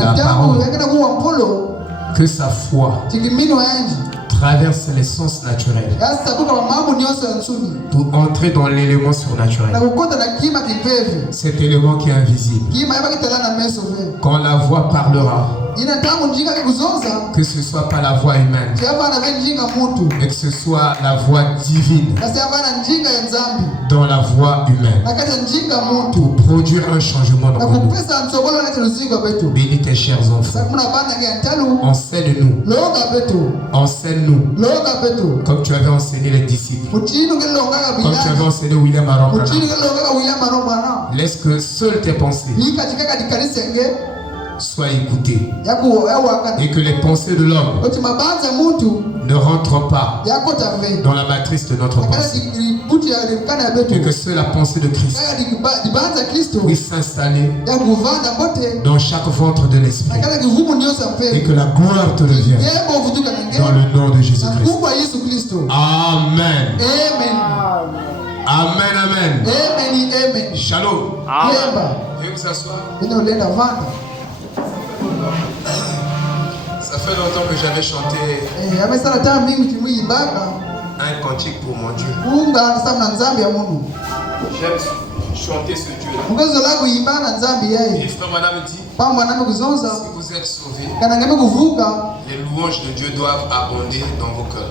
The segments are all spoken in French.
la parole, que sa foi traverse les sens naturels pour entrer dans l'élément surnaturel. Cet élément qui est invisible. Quand la voix parlera, que ce soit pas la voix humaine, mais que ce soit la voix divine dans la voix humaine, pour produire un changement dans nous. Bénis tes chers enfants. Enseigne-nous. Enseigne-nous. Comme tu avais enseigné les disciples. Comme tu avais enseigné William Arambana. Laisse que seules tes pensées soient écoutées. Et que les pensées de l'homme ne rentrent pas dans la matrice de notre pensée. Et que seule la pensée de Christ puisse s'installer dans chaque ventre de l'esprit. Et que la gloire te revienne dans le nom de Jésus-Christ. Amen. Amen, amen. Shalom. Veuillez vous asseoir. Ça fait longtemps que j'avais chanté un cantique pour mon Dieu. J'aime chanter ce Dieu-là. Et frère madame dit, si vous êtes sauvés, les louanges de Dieu doivent abonder dans vos cœurs.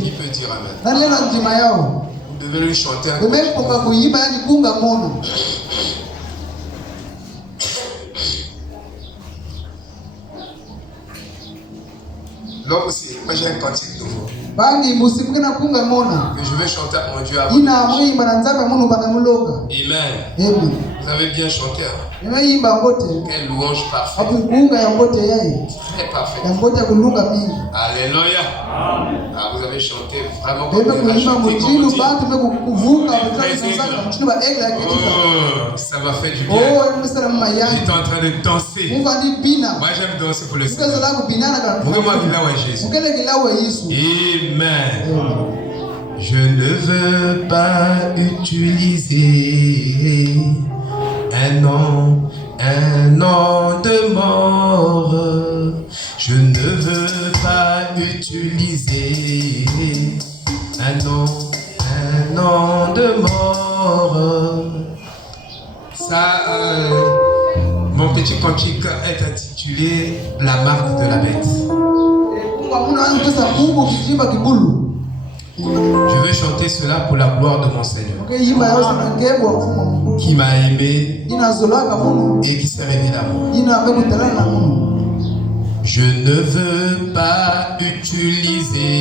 Qui peut dire amen? Vous devez lui chanter un cantique. L'homme aussi, moi j'ai un cantique nouveau. Que je vais chanter à mon Dieu avant. Amen. Vous avez bien chanté. Hein? Quelle louange parfaite. Très parfaite. Alléluia. Ah, vous avez chanté vraiment comme des ça m'a fait du bien. J'étais en train de danser. Moi j'aime danser pour le Seigneur. Jésus. Amen. Je ne veux pas utiliser un an de mort. Je ne veux pas utiliser un an de mort. Ça, mon petit cantique est intitulé La marque de la bête. Je vais chanter cela pour la gloire de mon Seigneur, qui m'a aimé et qui s'est révélé à moi. Je ne veux pas utiliser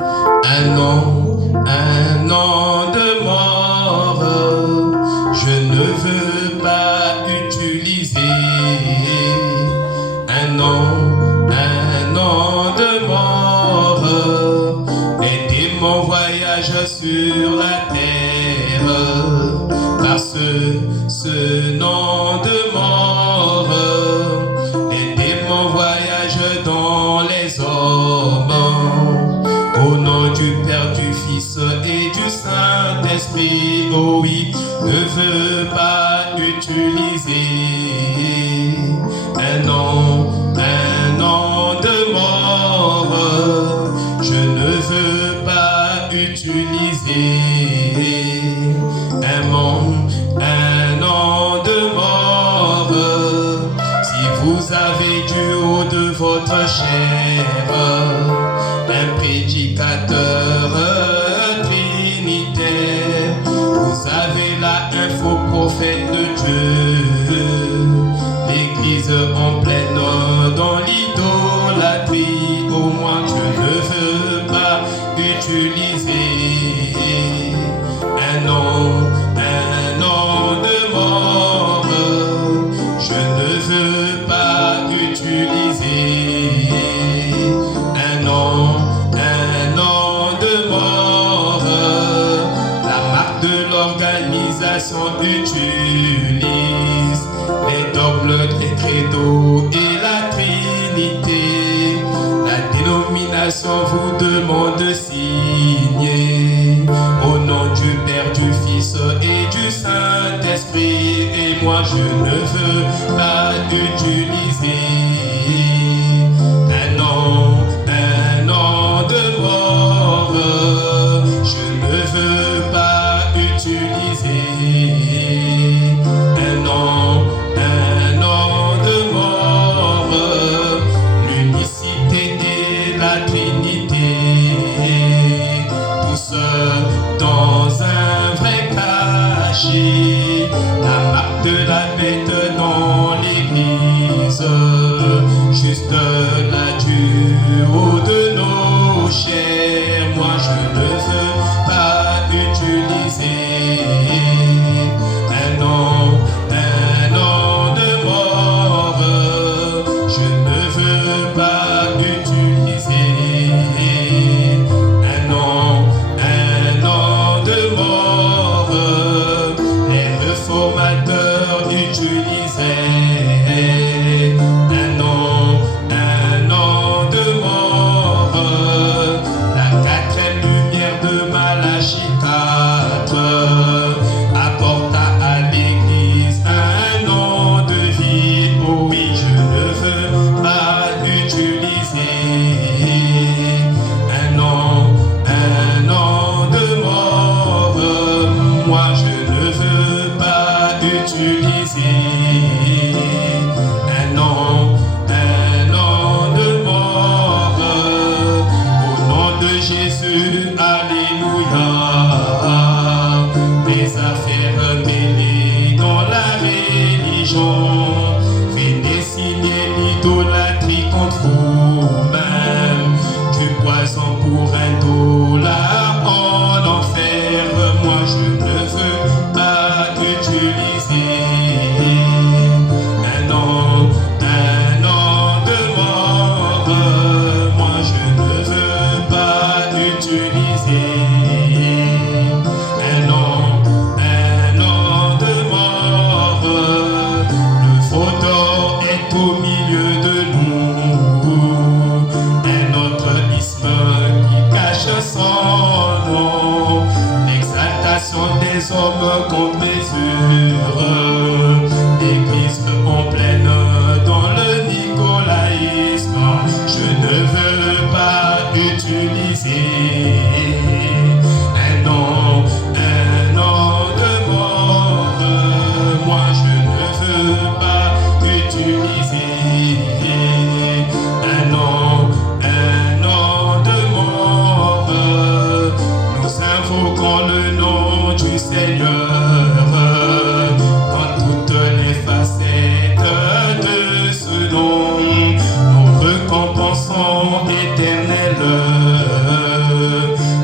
un an de mort. Je ne veux pas utiliser un an de mort. Aider mon voyage sur la terre par ce nom de mort. Aider mon voyage dans les hommes. Au nom du Père, du Fils et du Saint-Esprit. Oh oui, ne veux pas utiliser un an de mort. Je ne veux pas utiliser un an de mort. Si vous avez du haut de votre chair un prédicateur trinitaire, vous avez là un faux prophète de Dieu, l'église en pleine dans l'idolâtrie. Au moins je ne veux pas utiliser un an de mort. Je ne veux pas utiliser un an de mort. La marque de l'organisation utilise les dogmes, les credos et la Trinité. La dénomination vous demande de signer au nom du Père, du Fils et du Saint-Esprit. Et moi je ne veux pas utiliser un an de mort. Je ne veux pas utiliser un an de mort. L'unicité et la Trinité, tous dans un vrai cachet. La marque de la bête dans l'église, juste là du haut de nos chairs. Moi je ne veux pas utiliser un an de mort. Je ne veux pas utiliser un an de mort. Les réformateurs utilisaient un an de mort. La quatrième lumière de Malachie 4 apporta à l'église un an de vie. Oh oui, je ne veux pas utiliser un an de mort. Moi je ne veux pas utiliser un an de mort. Au nom de Jésus, alléluia. Les affaires mêlées dans la religion, venez signer l'idolâtrie contre vous-même. Du poison pour $1 en enfer. Moi je ne veux pas utiliser un an de mort. Moi je ne veux pas utiliser un an de mort. Le veau d'or est au milieu de nous, un autre isme qui cache son nom. L'exaltation des hommes contre mesure, l'église en pleine dans le nicolaïsme. Je ne veux pas utiliser un an de mort. Moi je ne veux pas utiliser un an de mort. Nous invoquons le nom du Seigneur dans toutes les facettes de ce nom. Nous récompensons l'Éternel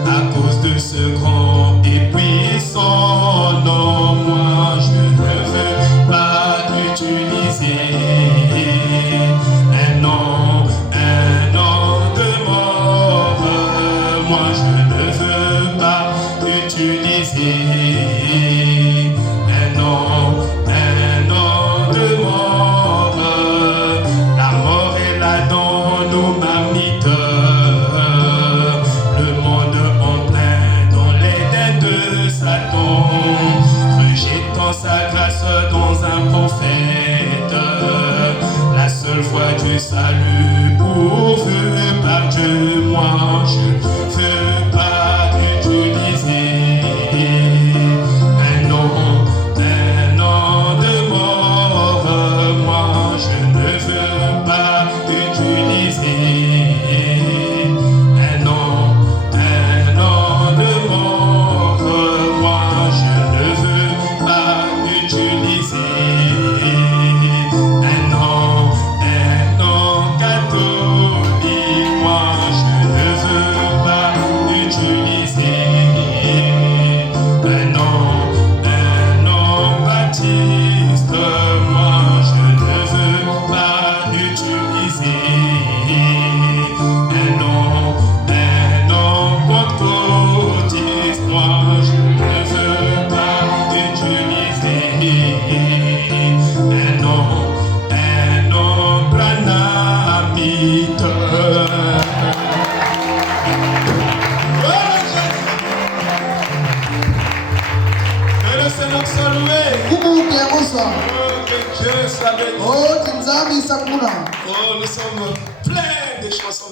à cause de ce grand et puissant nom. Moi je ne veux pas utiliser un an de mort. Moi je ne veux pas utiliser un an de mort. La mort est là dans nos marmites, le monde en plein dans les dents de Satan, rejetant sa grâce dans un prophète, la seule voie du salut pourvue par Dieu. Moi je veux pas utiliser un an de mort. Moi je ne veux pas utiliser un an de mort. Moi je ne veux pas utiliser un an catholique. Moi je ne veux pas Dieu soit béni. Oh, nous sommes pleins de chansons.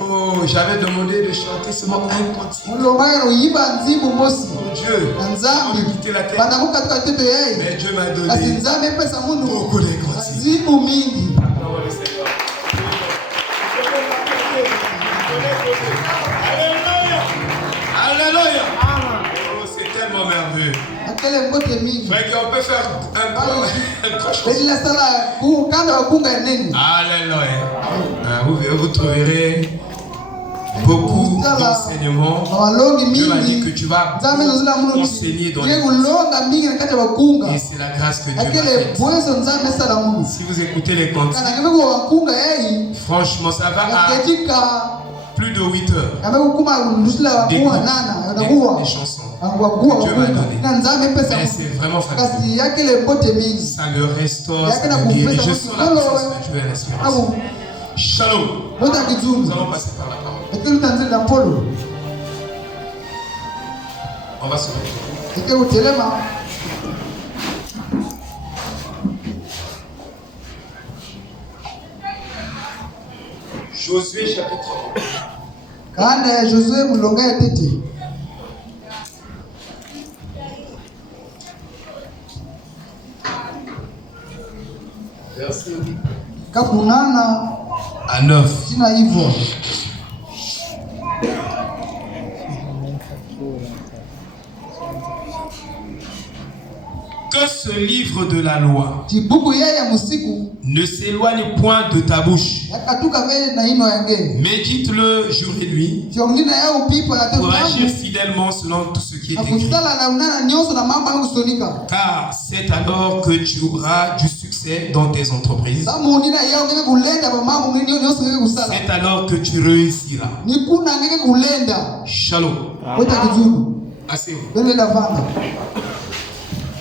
Oh, j'avais demandé de chanter seulement un cantique. Oh Dieu, on a quitté la terre. Mais Dieu m'a donné beaucoup de cantiques. Alléluia. Oh, c'est tellement merveilleux. Frère, on peut faire un Alléluia. Vous trouverez beaucoup d'enseignements. Dieu m'a dit que tu vas enseigner dans les et c'est la grâce que Dieu m'a faite. Si vous écoutez les cantiques, franchement, ça va à plus de 8 heures des chansons que Dieu m'a donné. Mais c'est vraiment facile. Ça le restaure, ça le guérit. Je sens la puissance de Dieu et l'inspiration. Shalom. Nous allons passer par la parole. On va se mettre. Josué chapitre 1. Josué mulonga ya tete. Verset Kapunana à 9. Sina hivyo. Que ce livre de la loi ne s'éloigne point de ta bouche. Médite-le jour et nuit pour agir fidèlement selon tout ce qui est écrit. Car c'est alors que tu auras du succès dans tes entreprises. C'est alors que tu réussiras. Shalom. Asseyez-vous.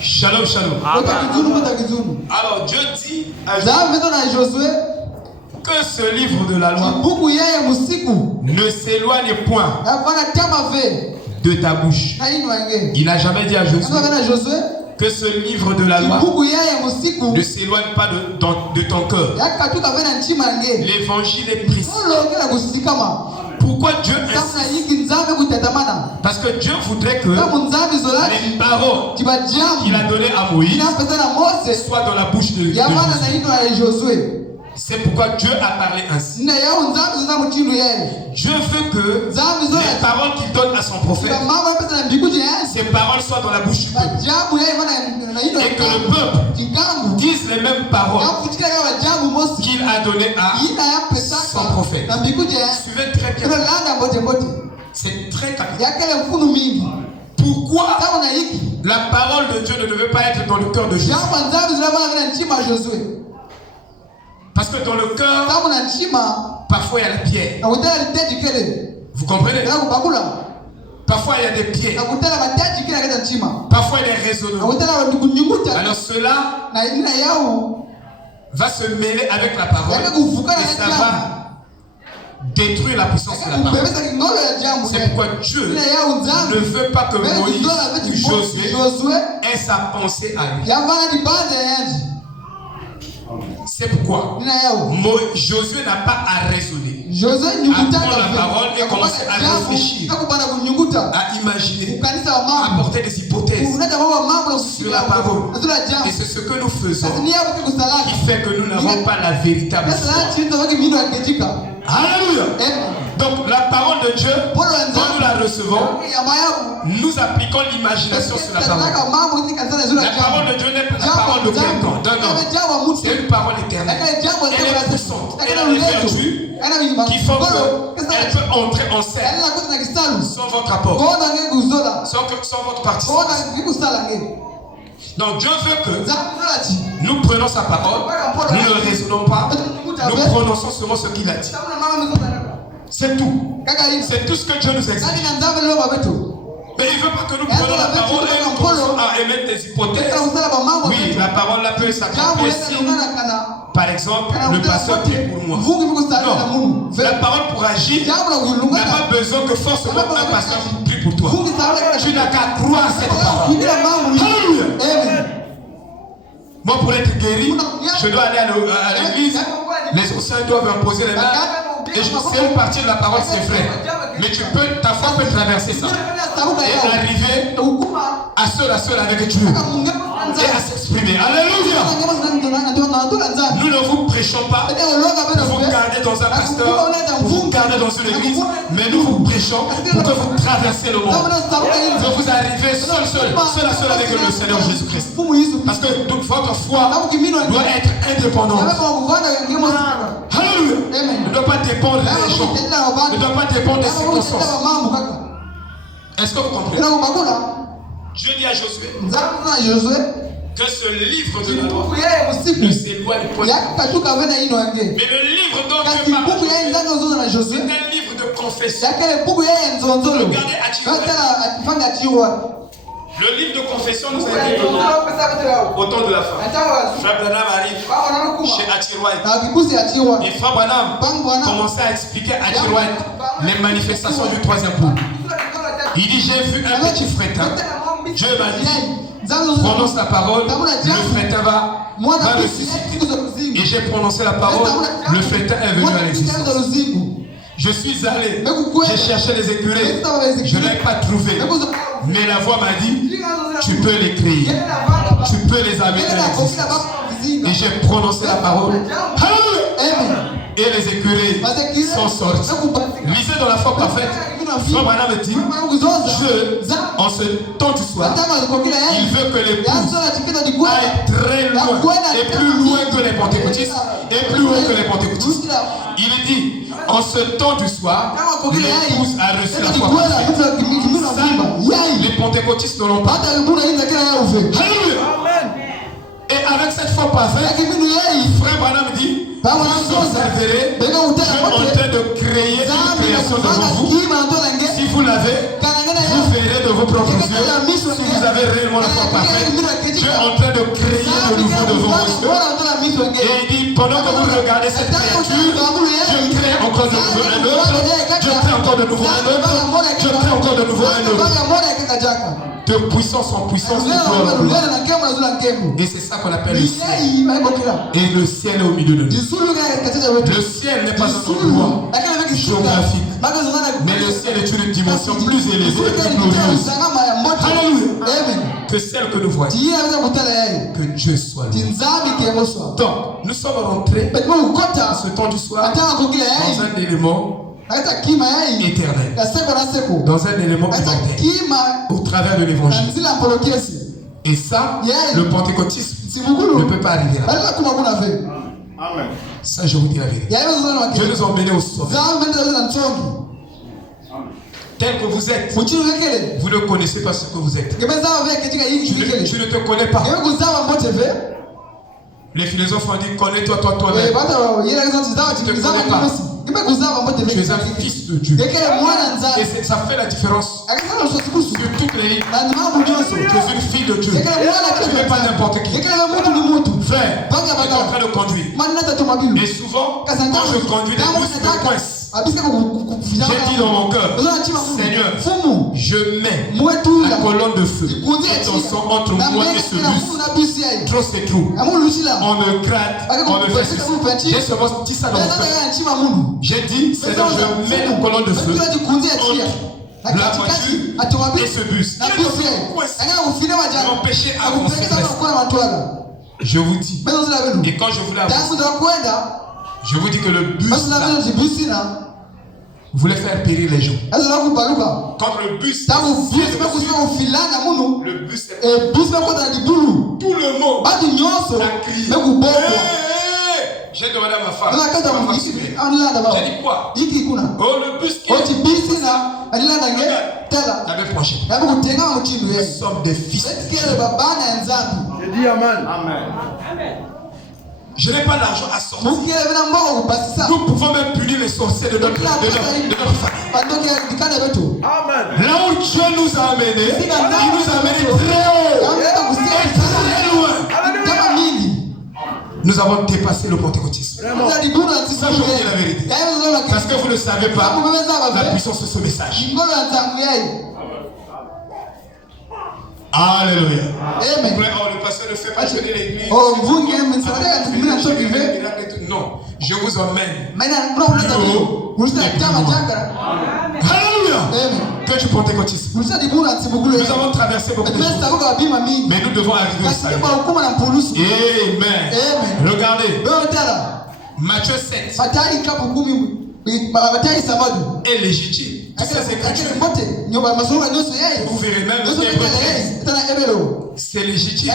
Shalom, shalom. Alors Dieu dit à Josué que ce livre de la loi ne s'éloigne point de ta bouche. Il n'a jamais dit à Josué que ce livre de la loi ne s'éloigne pas de ton cœur. L'évangile est précis. Pourquoi Dieu insiste? Parce que Dieu voudrait que les paroles qu'il a données à Moïse soient dans la bouche de Josué. C'est pourquoi Dieu a parlé ainsi. Dieu veut que les paroles qu'il donne à son prophète, ces paroles soient dans la bouche du peuple. Et que le peuple dise les mêmes paroles qu'il a données à son prophète. Suivez très bien. C'est très capital. Pourquoi la parole de Dieu ne devait pas être dans le cœur de Jésus? Parce que dans le cœur, parfois il y a la pierre. Vous comprenez? Parfois il y a des pierres. Parfois il y a des raisonnements. Alors cela va se mêler avec la parole et ça va détruire la puissance de la parole. C'est pourquoi Dieu ne veut pas que Moïse ou Josué ait sa pensée à lui. C'est pourquoi Josué n'a pas à raisonner, à prendre la parole et commencer à réfléchir, à imaginer, à apporter des hypothèses sur la parole. Et c'est ce que nous faisons qui fait que nous n'avons pas la véritable foi. Alléluia. Donc la parole de Dieu, quand nous la recevons, nous appliquons l'imagination sur la parole. La parole de Dieu n'est pas la parole de quelqu'un, d'un homme. C'est une parole éternelle. Elle est puissante. Elle a des vertus qui font qu'elle peut entrer en scène sans votre apport, sans votre participation. Donc Dieu veut que nous prenions sa parole, nous ne raisonnons pas, nous prononçons seulement ce qu'il a dit. C'est tout. C'est tout ce que Dieu nous exige. Mais il ne veut pas que nous prenions la parole et nous commençons à émettre des hypothèses. Oui, la parole là peut s'accomplir si, par exemple, le pasteur prie pour moi. Non, la parole pour agir n'a pas besoin que forcément un pasteur prie pour toi. Tu n'as qu'à croire cette parole. Alléluia. Moi, pour être guéri, je dois aller à l'église. Les anciens doivent imposer les mains. Et je sais une partie de la parole, c'est vrai. Mais ta foi peut traverser ça. Et arriver à seul avec Dieu. Et à s'exprimer. Alléluia. Nous ne vous prêchons pas pour vous garder dans un pasteur, pour vous garder dans une église, mais nous vous prêchons pour que vous traversez le monde. Que vous arrivez seul avec le Seigneur Jésus-Christ. Parce que votre foi doit être indépendante. Alléluia. Ne doit pas dépendre des gens. Ne doit pas dépendre des circonstances. Est-ce que vous comprenez? Dieu dit à Josué que ce livre de la loi ne s'éloigne point. Mais le livre dont Dieu parle, c'est un livre de confession. Regardez à Tiroir. Le livre de confession nous a été donné au temps de la fin. Frère Branham arrive chez Atirouet. Et Frère Branham commençait à expliquer à Atirouet les manifestations du troisième pouls. Il dit, j'ai vu un petit fretin. Dieu m'a dit, prononce la parole, le fretin va ressusciter. Et j'ai prononcé la parole, le fretin est venu à l'existence. Je suis allé, j'ai cherché les écureuils, je ne l'ai pas trouvé. Mais la voix m'a dit, tu peux les créer, tu peux les amener à l'existence. Et j'ai prononcé la parole. Et les écureuils sont sortis. Lisez dans la foi parfaite. Frère Branham me dit, en ce temps du soir, il veut que l'épouse aille très loin, et plus loin que les pentecôtistes, et plus loin que les pentecôtistes. Il dit, en ce temps du soir, l'épouse a reçu la foi parfaite. Ça, les pentecôtistes ne l'ont pas. Alléluia. Et avec cette foi parfaite, Frère Branham dit, vous observerez Dieu en train de créer une création devant vous. Si vous l'avez, vous verrez de vos propres yeux. Si vous avez réellement la foi parfaite, Dieu est en train de créer de nouveau devant vos yeux. Et il dit, pendant que vous regardez cette créature, Dieu crée encore de nouveau un autre. Dieu crée encore de nouveau un autre. Dieu crée encore de nouveau un autre. De puissance en puissance, et c'est ça qu'on appelle le ciel. Et le ciel est au milieu de nous. Le ciel n'est pas un endroit géographique, mais le ciel est une dimension plus élevée et plus glorieuse. Alléluia. Que celle que nous voyons. Que Dieu soit là. Donc, nous sommes rentrés dans ce temps du soir dans un élément éternel, dans un élément immortel, au travers de l'évangile. Et ça, le pentecôtisme ne peut pas arriver là. Amen. Ça, je vous dis la vérité. Dieu nous a emmenés au sommet. Tel que vous êtes, vous ne connaissez pas ce que vous êtes. Je ne te connais pas. Les philosophes ont dit, connais-toi toi-même. Tu ne te connais pas. Tu es un fils de Dieu. Et ça fait la différence sur toutes les lignes. Tu es une fille de Dieu. Tu n'es pas n'importe qui. Frère, tu es en train de conduire. Et souvent, quand je conduis, les bus me coincent. J'ai dit dans mon cœur, Seigneur, je mets la colonne de feu et ton sang entre moi et ce bus. Trop c'est trop. On me gratte, on me fait ceci. J'ai seulement dit ça dans mon cœur. J'ai dit, Seigneur, je mets la colonne de feu entre la voiture et ce bus. M'empêcher d'avancer. Je vous dis, et quand je voulais avancer, je vous dis que le bus voulait faire périr les gens. Quand le bus est tout le monde a crié. J'ai demandé à ma femme. J'ai dit quoi? Oh, le bus qui avait franchi. Nous sommes des fils. Je dis Amen. Amen. Je n'ai pas d'argent à sortir. Nous pouvons même punir les sorciers de notre famille. Amen. Là où Dieu nous a amenés, il nous a amenés très haut et très loin. Nous avons dépassé le pentecôtisme. Ça, je vous dis la vérité. Parce que vous ne savez pas la puissance de ce message. Alléluia. Amen. Le pasteur ne fait pas jeûner l'église. Non, je vous emmène. Alléluia. Que tu pentecôtistes. Nous avons traversé beaucoup de choses. Mais nous devons arriver au salut. Amen. Regardez. Matthieu 7 est légitime. Toutes ces écritures, vous verrez même le Hébreu 13. C'est légitime.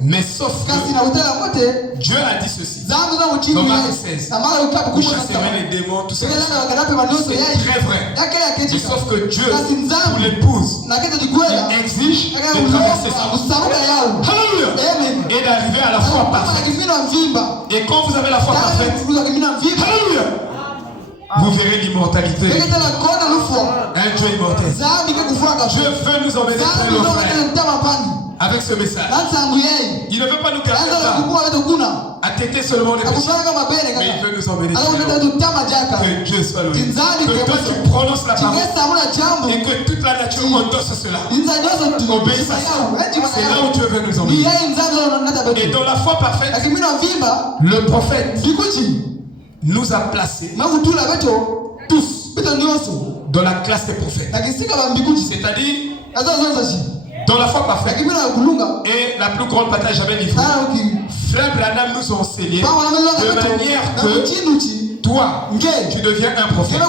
Mais sauf que Dieu a dit ceci. Dans Marc 16, vous chasserez les démons, tout ça. C'est très vrai. Mais sauf que Dieu, pour l'épouse, il exige de traverser ça. Alléluia. Et d'arriver à la foi parfaite. Et quand vous avez la foi parfaite, alléluia, vous verrez l'immortalité. Un Dieu immortel. Dieu veut nous emmener très loin, frère, avec ce message. Il ne veut pas nous garder là, à têter seulement les péchés, mais il veut nous emmener très loin. Que Dieu soit loué. Que toi tu prononces la parole et que toute la nature endosse cela. Obéisse à ça. C'est là où Dieu veut nous emmener. Et dans la foi parfaite, le prophète nous a placés tous dans la classe des prophètes. C'est-à-dire dans la foi parfaite. Et la plus grande bataille jamais livrée. Frère Branham nous a enseigné de manière que toi, tu deviens un prophète.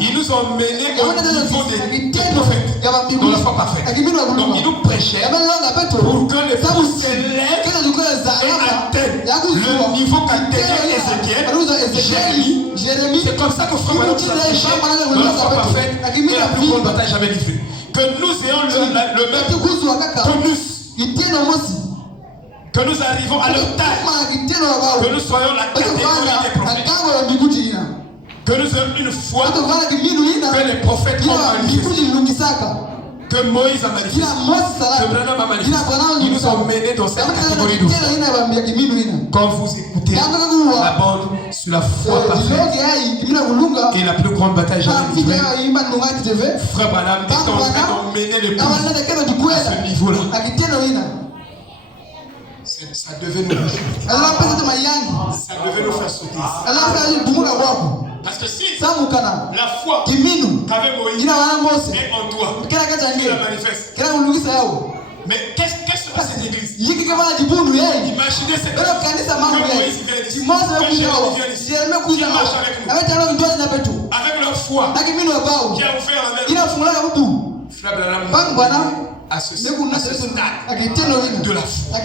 Ils nous ont menés au niveau des prophètes dans la foi parfaite. Donc ils nous prêchaient pour que les prophètes s'élèvent et atteignent le niveau qu'atteignait Ézéchiel, Jérémie. C'est comme ça que Frère Branham nous a prêché dans la foi parfaite et la plus grande bataille jamais livrée. Que nous ayons le même tonus. Que nous arrivons à leur taille. Que nous soyons la catégorie des prophètes. Que nous ayons une foi que les prophètes ont manifesté. Que Moïse a manifesté. Que Branham a manifesté. Ils nous ont menés dans cette catégorie de foi. Quand vous écoutez la bande sur la foi parfaite et la plus grande bataille jamais livrée, Frère Branham est en train d'emmener le peuple à ce niveau-là. Ça devait nous réjouir. Ça devait nous faire sauter. Parce que si la foi qu'avait Moïse est en toi, tu la manifestes. Mais qu'est-ce que c'est cette église? Imaginez cette église. Que Moïse vient ici. Que Jérémie vient ici. Qui marche avec nous. Avec leur foi. Qui a ouvert la mer. Frère Branham à ce stade de la foi.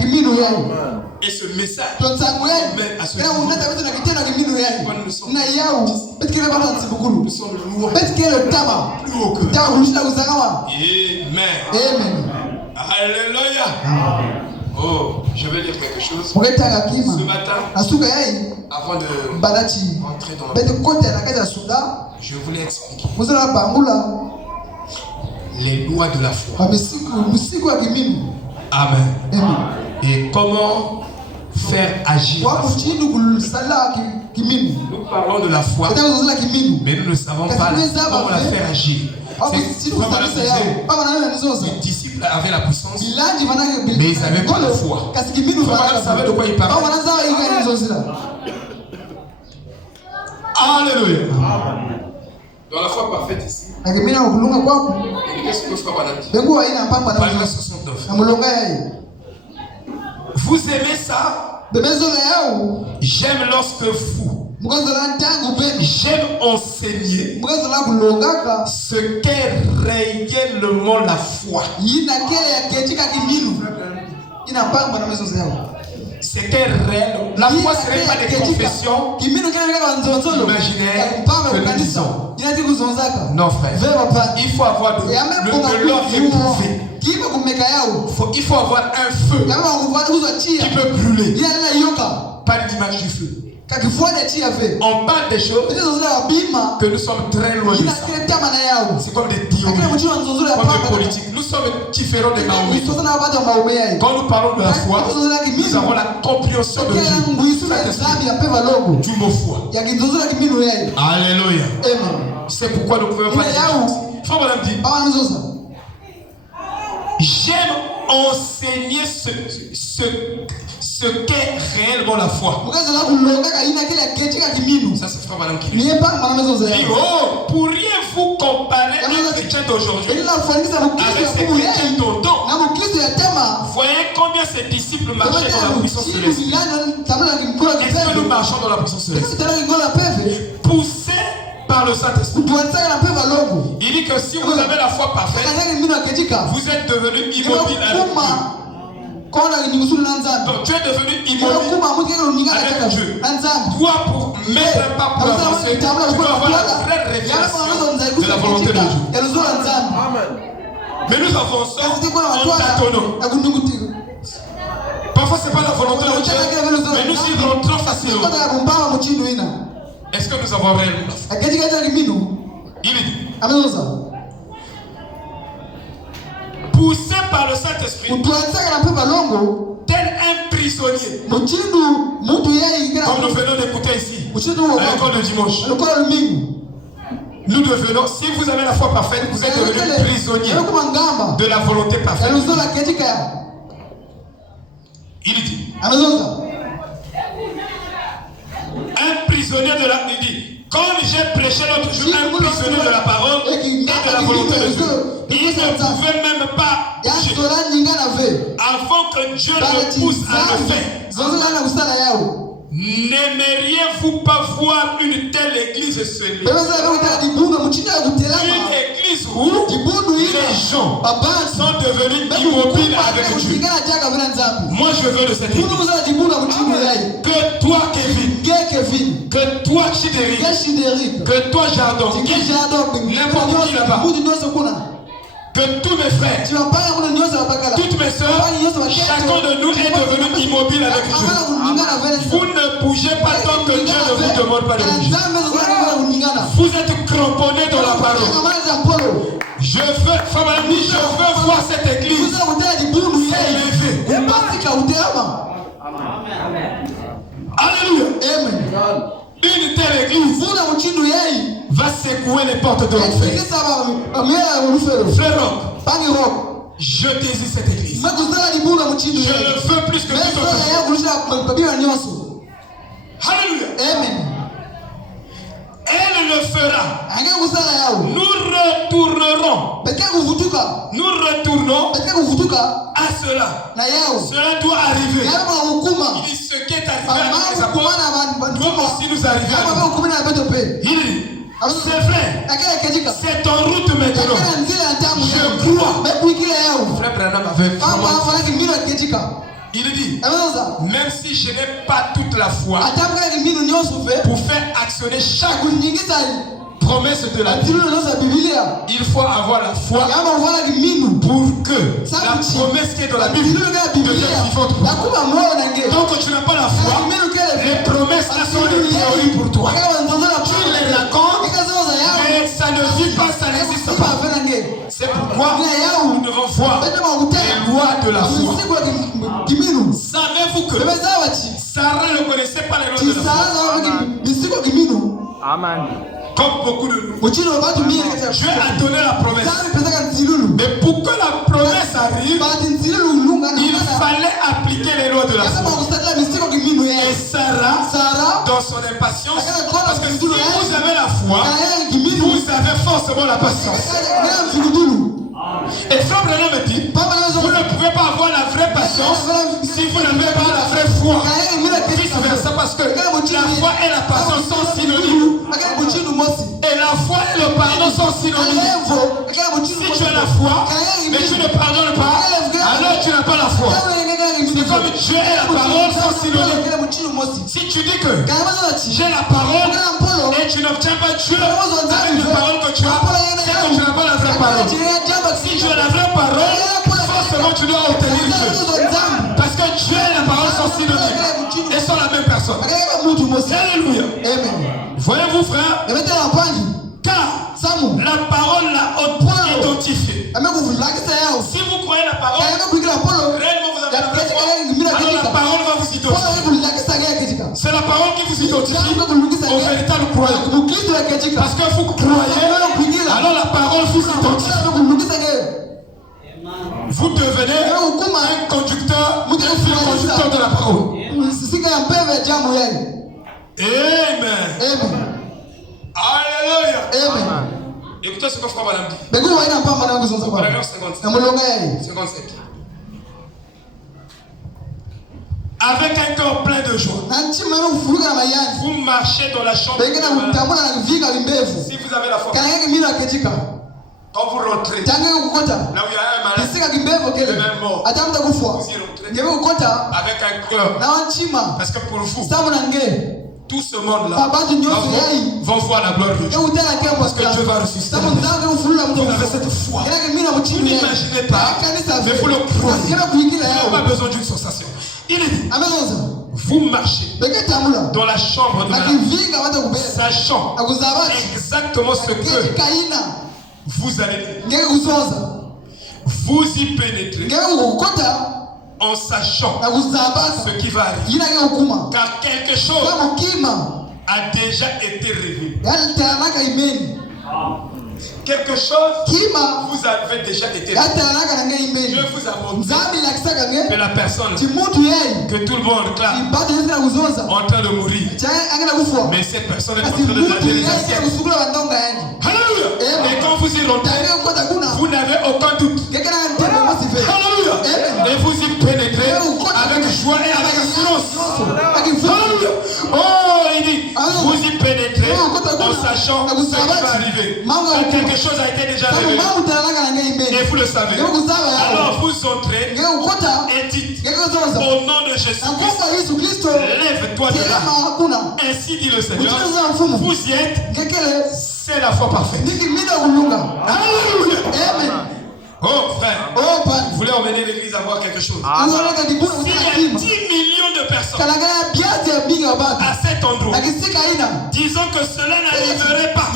Et ce message même à ce niveau. Nous sommes loin. Plus haut que. Amen. Alléluia. Oh, je vais dire quelque chose. Ce matin, avant de rentrer dans la je voulais expliquer les lois de la foi. Amen. Et comment faire agir la foi. Nous parlons de la foi, mais nous ne savons pas comment la faire agir. C'est comme les disciples avaient la puissance, mais ils n'avaient pas la foi. Ils savaient de quoi ils parlaient. Alléluia. Dans la foi parfaite ici, écoutez ce que Frère Branham dit. Page 69. Vous aimez ça? J'aime lorsque vous. J'aime enseigner ce qu'est réellement la foi. C'était réel. La foi serait pas des confessions imaginaires que nous disons. Non frère, il faut avoir de l'or éprouvé. Il faut avoir un feu qui peut brûler. Pas l'image du feu. On parle des choses que nous sommes très loin de ça. C'est comme des théories, comme des politiques. Nous sommes différents des Mahoméens. Quand nous parlons de la foi, nous avons la compréhension de Dieu. Du mot foi. Alléluia. C'est pourquoi nous pouvons pas dire. Frère Branham dit, J'aime enseigner ce qu'est réellement la foi. Ça c'est frère madame qui dit. Oh, pourriez-vous comparer un chrétien d'aujourd'hui avec ces chrétiens d'antan? Voyez combien ces disciples marchaient dans la puissance céleste. Est-ce que nous marchons dans la puissance céleste? Poussés par le Saint-Esprit. Il dit que si vous avez la foi parfaite, vous êtes devenu immobile avec Dieu. Donc tu es devenu immobile avec Dieu. Toi, pour mettre un pas pour avancer, tu dois avoir la vraie révélation de la volonté de Dieu. Amen. Mais nous avançons en tâtonnant. Parfois ce n'est pas la volonté de Dieu, mais nous y rentrons facilement. Est-ce que nous avons réellement la foi? Il dit, poussé par le Saint-Esprit, tel un prisonnier, comme nous venons d'écouter ici, à l'école de dimanche. Nous devenons, si vous avez la foi parfaite, vous êtes devenu prisonnier de la volonté parfaite. Il dit, un prisonnier de la... Il dit, comme j'ai prêché l'autre jour, un prisonnier de la parole et de la volonté de Dieu, il ne pouvait même pas bouger avant que Dieu le pousse à le faire. N'aimeriez-vous pas voir une telle église se lever? Une église où les gens sont devenus immobiles avec Dieu. Moi je veux de cette église. Que toi Kevin, que toi Chidéric, que toi Jardin, n'importe qui là-bas, que tous mes frères, toutes mes soeurs, chacun de nous est devenu immobile avec Dieu. Vous ne bougez pas tant que Dieu ne vous demande pas de bouger. Vous êtes cramponnés dans la parole. Je veux voir cette église s'élever. Alléluia. Une telle église va secouer les portes de l'enfer. Frère Rock, je désire cette église. Je le veux plus que tout autre. Alléluia. Amen. Elle le fera. Nous retournons à cela. Cela doit arriver. Il dit ce qui est arrivé à les apôtres doit aussi nous arriver. Il dit, c'est vrai, c'est en route maintenant. Je crois. Frère Branham avait il dit, même si je n'ai pas toute la foi pour faire actionner chaque promesse de la Bible, il faut avoir la foi pour que la promesse qui est dans la Bible devienne vivante pour toi. Donc quand tu n'as pas la foi, les promesses sont des théories pour toi. Tu les racontes, mais ça ne vit pas, ça n'existe pas. C'est pourquoi nous devons voir les lois de la foi. Savez-vous que Sarah ne connaissait pas les lois de la foi? Amen. Comme beaucoup de nous, Dieu a donné la promesse. Mais pour que la promesse arrive, il fallait appliquer les lois de la foi. Et Sarah, dans son impatience, parce que si vous avez la foi, vous avez forcément la patience. Et Frère Branham me dit, vous ne pouvez pas avoir la vraie patience si vous n'avez pas la vraie foi. Vice versa, parce que la foi et la patience sont synonymes. Et la foi et le pardon sont synonymes. Si tu as la foi, mais tu ne pardonnes pas, alors tu n'as pas la foi. C'est comme Dieu et la parole sont synonymes. Si tu dis que j'ai la parole et tu n'obtiens pas Dieu avec la parole que tu as, c'est que tu n'as pas la vraie parole. Si tu as la vraie parole, forcément tu dois obtenir Dieu. Parce que Dieu et la parole sont synonymes. Elles sont la même personne. Alléluia. Voyez-vous frère, car la parole l'a identifié. Si vous croyez la parole, réellement vous avez la vraie foi, alors la parole va vous identifier. C'est la parole qui vous identifie au véritable croyant. Parce que vous croyez, alors la parole vous identifie. Vous devenez un conducteur de la parole. Amen. Alléluia. Amen. Écoutez ce que Frère Madame dit. Paragraphe 57. Avec un corps plein de joie, vous marchez dans la chambre de malade. Si vous avez la foi, quand vous rentrez, là où il y a un malade, le même mort, vous y rentrez avec un cœur. Parce que pour vous, tout ce monde-là vont voir la gloire de Dieu. Parce que Dieu va ressusciter. Vous avez cette foi. Vous n'imaginez pas, mais vous le croyez. Vous n'avez pas besoin d'une sensation. Il est dit, vous marchez dans la chambre de malade, sachant exactement ce que vous allez dire. Vous y pénétrez en sachant ce qui va arriver. Car quelque chose a déjà été révélé. Quelque chose vous avez déjà été révélé. Dieu vous a montré que la personne que tout le monde clame en train de mourir, mais cette personne est en train de laver les assiettes. Alléluia. Et quand vous y rentrez, vous n'avez aucun doute. Alléluia. Et vous y pénétrez avec joie et avec assurance. Alléluia. Oh, il dit, vous y pénétrez en sachant ce qui va arriver. Quelque chose a été déjà révélé. Et vous le savez. Alors vous entrez et dites, au nom de Jésus-Christ, lève-toi de là. Ainsi dit le Seigneur. Vous y êtes. C'est la foi parfaite. Alléluia. Oh frère, vous voulez emmener l'église à voir quelque chose. S'il y a 10 millions de personnes à cet endroit, disons que cela n'arriverait pas.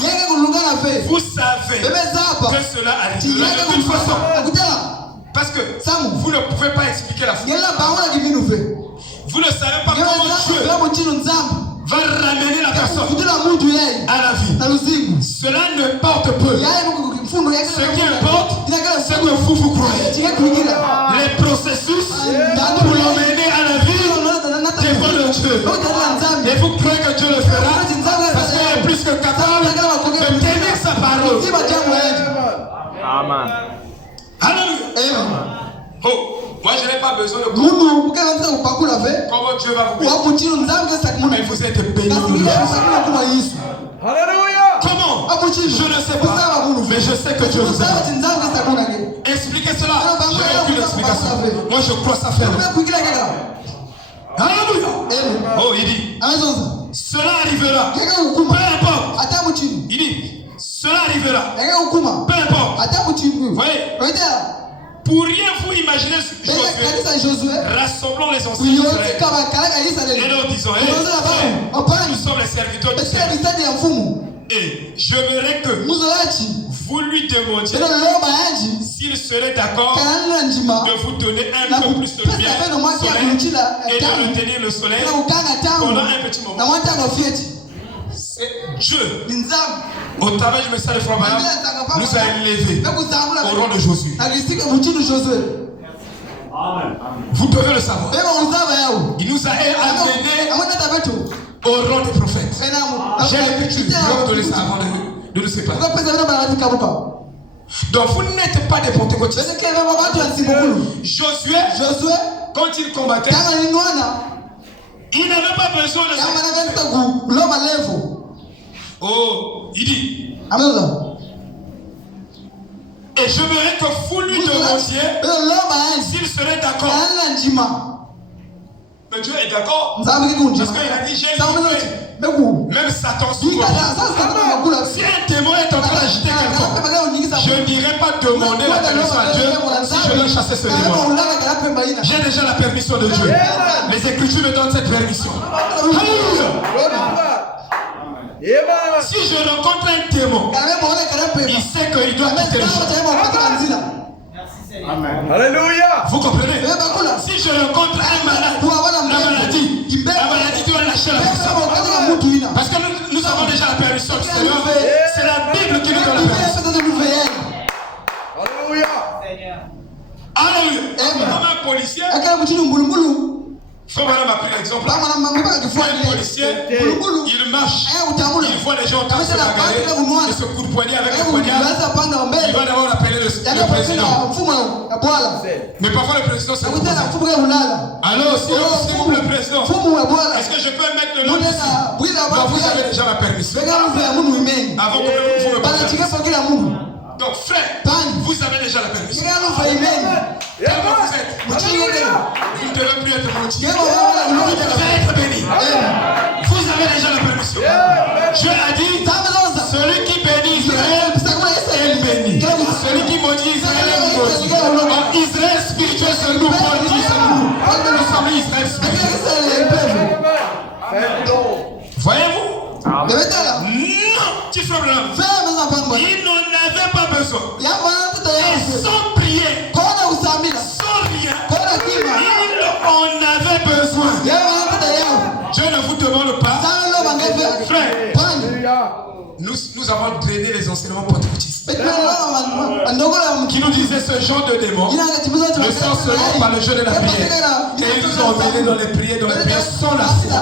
Vous savez que cela arriverait de toute façon. Parce que vous ne pouvez pas expliquer la foi. Vous ne savez pas comment Dieu va ramener la personne à la vie. Cela ne porte peu. Ce qui importe, c'est que vous croyez. Les processus pour l'emmener à la vie dépendent de Dieu. Et vous croyez que Dieu le fera parce qu'il est plus que capable de tenir sa parole. Amen. Alléluia. Oh, moi je n'ai pas besoin de comment Dieu va vous bénir. Mais vous êtes bénis. Alléluia. Comment? Je ne sais pas. Mais je sais que Dieu vous aime. Expliquez cela. Je n'ai aucune explication. Moi je crois ça faire. Alléluia. Oh, il dit, cela arrivera. Peu importe. Il dit, cela arrivera. Peu importe. Vous voyez? Pourriez vous imaginer Josué rassemblant les anciens d'Israël et leur disant, nous sommes les serviteurs du Seigneur. Et j'aimerais que vous lui demandiez s'il serait d'accord de vous donner un peu plus de lumière et de retenir le soleil pendant un petit moment. C'est Dieu, au travers du message de Frère Madame, nous a élevés au rang de Josué. Vous devez le savoir. Il nous a amenés au rang des prophètes. J'ai l'habitude de le savoir avant de nous séparer. Donc vous n'êtes pas des pentecôtistes. Josué, quand il combattait, il n'avait pas besoin de ça. Oh, il dit. Et j'aimerais que vous lui demandiez s'il serait d'accord. Mais Dieu est d'accord. Parce qu'il a dit, j'ai invité même Satan sous moi. Si un témoin est en train d'agiter quelqu'un, je n'irai pas demander la permission à Dieu si je dois chasser ce démon. J'ai déjà la permission de Dieu. Les Écritures me donnent cette permission. Alléluia. Si je rencontre un démon, il sait qu'il doit quitter le champ. Amen. Alléluia. Vous comprenez? Si je rencontre un malade, la maladie doit lâcher la personne. Parce que nous avons déjà la permission du Seigneur. C'est la Bible qui nous donne la permission. Alléluia. Frère Madame a pris l'exemple. Un policier, il marche, il voit les gens en train de se bagarrer, et se coup de poignet avec le poignard. Il va d'abord appeler le président. Mais parfois le président se repose. Alors, si vous le président, est-ce que je peux mettre le nom ici? Donc vous avez déjà la permission. Avant que vous me parlez. Donc frère, vous avez déjà la permission. Comment vous êtes? Vous ne devez plus être maudit. Vous devez être béni. Vous avez déjà la permission. Dieu a dit, celui qui bénit Israël est béni. Celui qui maudit Israël est maudit. En Israël spirituel, c'est nous, Paul dit, c'est nous. Nous sommes Israël spirituel. Voyez-vous? Non, petit frère, ils n'en avaient pas besoin. Ils sont priés. Sans rien. Ils en avaient besoin. Dieu ne vous demande pas. Frère, nous avons drainé les enseignements pentecôtistes qui nous disaient ce genre de démons ne sort seulement par le jeu de la prière. Et ils nous ont emmenés dans les prières sans la foi.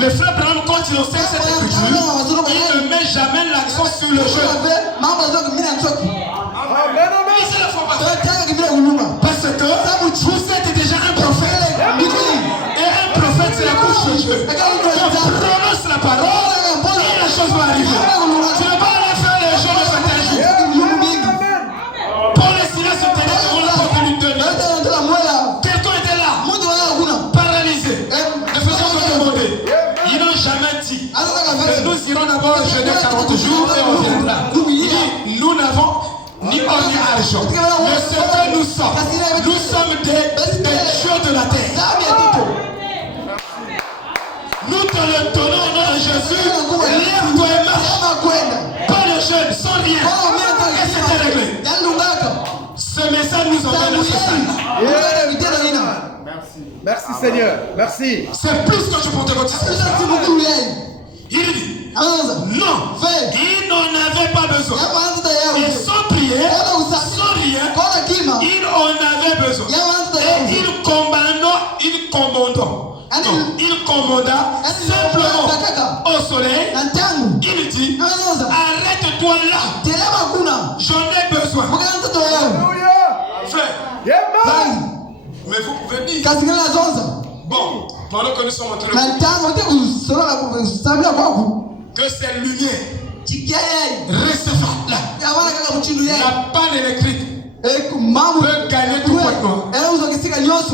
Le frère Branham, quand il enseigne cette écriture, il ne met jamais l'accent sur le jeu. Laissez la foi parce que vous êtes déjà un prophète. Et un prophète, c'est la couche de Dieu. On prononce la parole et la chose va arriver. Tu ne vas pas aller faire les choses de certains jours. Paul et Silas se tenaient devant la porte d'une demi. Quelqu'un était là, paralysé, ne faisant que demander. Ils n'ont jamais dit. Nous irons d'abord jeûner 40 jours et on viendra. Nous n'avons ni or ni argent. Mais ce que nous sommes des dieux de la terre. Nous te le donnons au nom de Jésus. Lève-toi et marche. Pas de jeûne, sans rien. Et c'était réglé. Ce message nous emmène à ce stade. Merci Seigneur. Merci. C'est plus que tu peux te motiver. Il dit non, ils n'en avaient pas besoin. Et sans prière, sans rien, ils en avaient besoin. Et il commanda simplement au soleil. Il dit, arrête-toi là. J'en ai besoin. Frère, mais vous pouvez dire. Bon, pendant que nous sommes en train de que cette lumière recevra là. La panne électrique peut gagner tout point noir.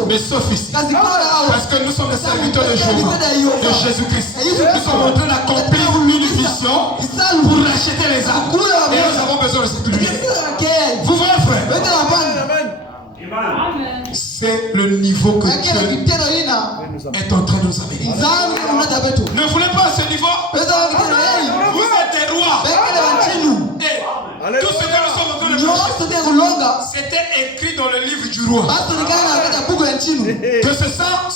Mais sauf ici. Parce que nous sommes les serviteurs de Jésus-Christ. Nous sommes en train d'accomplir une mission pour racheter les âmes. Et nous avons besoin de cette lumière. Vous voyez, frère? C'est le niveau que Dieu est en train de nous amener. Ne voulez pas ce niveau? Vous êtes des rois. Et tout ce que nous sommes en train de faire, c'était écrit dans le livre du roi. Que ce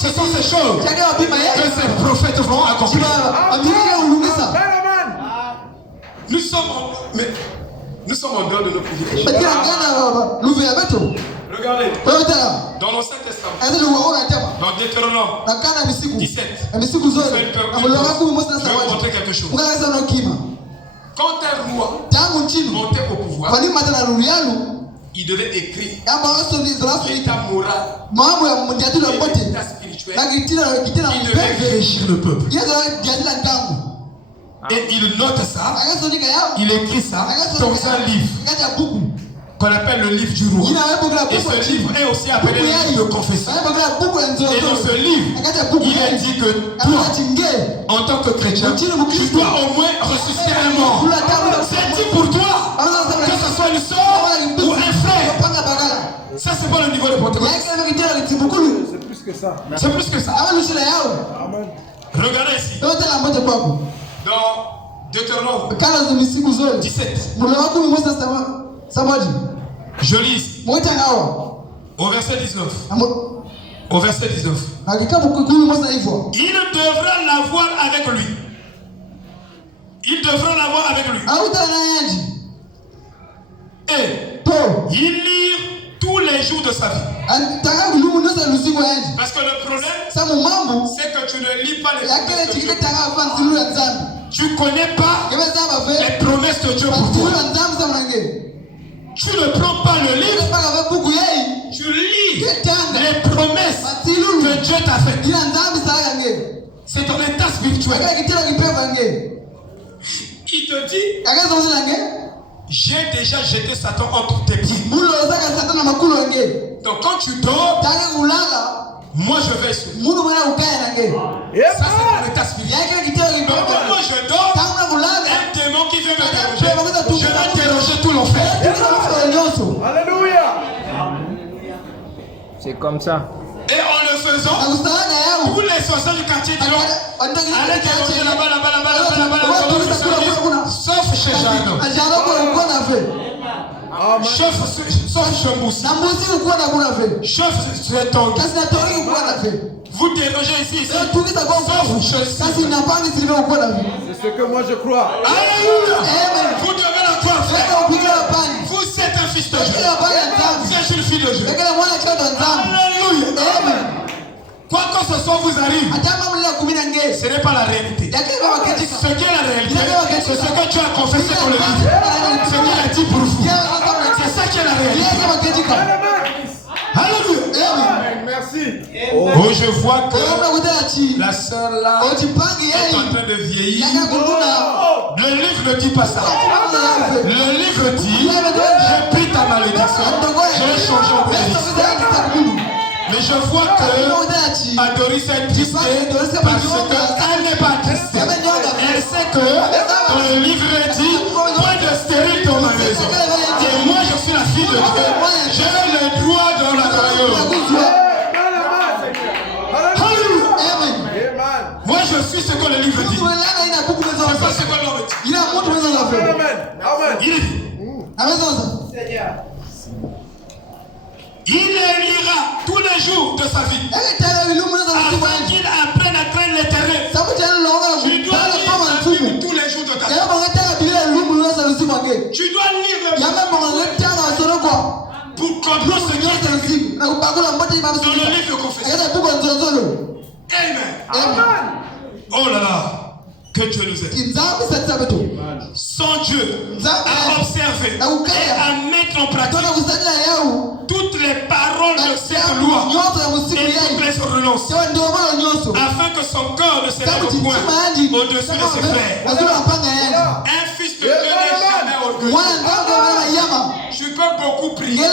sont ces choses que ces prophètes vont accomplir. Nous sommes en dehors de nos privilèges. Regardez, dans l'Ancien Testament, dans Deutéronome 17, je vais vous montrer quelque chose. Quand un roi montait au pouvoir, il devait écrire l'état moral, l'état spirituel, il devait régir le peuple. Et il note ça, il écrit ça dans un livre qu'on appelle le livre du roi. Et ce livre est aussi appelé le livre de confession. Et dans ce livre, il est dit que toi, en tant que chrétien, tu dois au moins ressusciter un mort. C'est dit pour toi, que ce soit une soeur ou un frère. Ça, c'est pas le niveau de Pentecôte. C'est plus que ça. C'est plus que ça. Amen. Regardez ici. Dans Deutéronome 17. Je lis au verset 19. Au verset 19. Il devra l'avoir avec lui. Il devra l'avoir avec lui. Et il lire tous les les jours de sa vie. Parce que le problème, c'est que tu ne lis pas les promesses de Dieu. Tu ne connais pas les promesses de Dieu pour toi. Tu ne prends pas le livre, tu lis les promesses que Dieu t'a faites. C'est ton état spirituel. Il te dit, j'ai déjà jeté Satan entre tes pieds. Donc quand tu dors, moi je vais sur toi. Ça c'est ton état spirituel. Donc quand je dors, un démon qui vient m'interroger, je vais interroger tout l'enfer. Alléluia. C'est comme ça. Et en le faisant, tous les sorciers du quartier diront, allez interroger là-bas, sauf chez Jeannot. Sauf chez Moussi. Sauf chez Tongi. Vous dérogez ici, sauf chez Moussi. C'est ce que moi je crois. Alléluia. Vous devez la croire, frère. Vous êtes un fils de Dieu. Vous êtes une fille de Dieu. Alléluia. Quoi que ce soit vous arrive, ce n'est pas la réalité. Ce qui est la réalité, c'est ce que tu as confessé pour le vivre. Ce qu'il a dit pour vous. C'est ça qui est la réalité. Alléluia. Merci. Oh, je vois que la sœur là est en train de vieillir. Le livre ne dit pas ça. Le livre dit, j'ai pris ta malédiction, je l'ai changé en bénédiction. Mais je vois que Adoris est triste parce qu'elle n'est pas triste. Elle sait que dans le livre dit, point de stérile dans ma maison. Et moi je suis la fille de Dieu. J'ai le droit dans la royaume. Moi je suis ce que le livre dit. C'est pas ce que l'homme dit. Il les lira tous les jours de sa vie afin qu'il apprenne à craindre l'Éternel. Tu dois lire la Bible tous les jours de ta vie. Tu dois lire la Bible pour comprendre ce qui est écrit dans le livre de confession. Amen. Oh là là, que Dieu nous aide. Sans Dieu, à observer et à mettre en pratique toutes les paroles de cette loi et toutes les ordonnances, afin que son corps ne s'élève point au-dessus de ses frères. Un fils de Dieu n'est jamais orgueilleux. Tu peux beaucoup prier,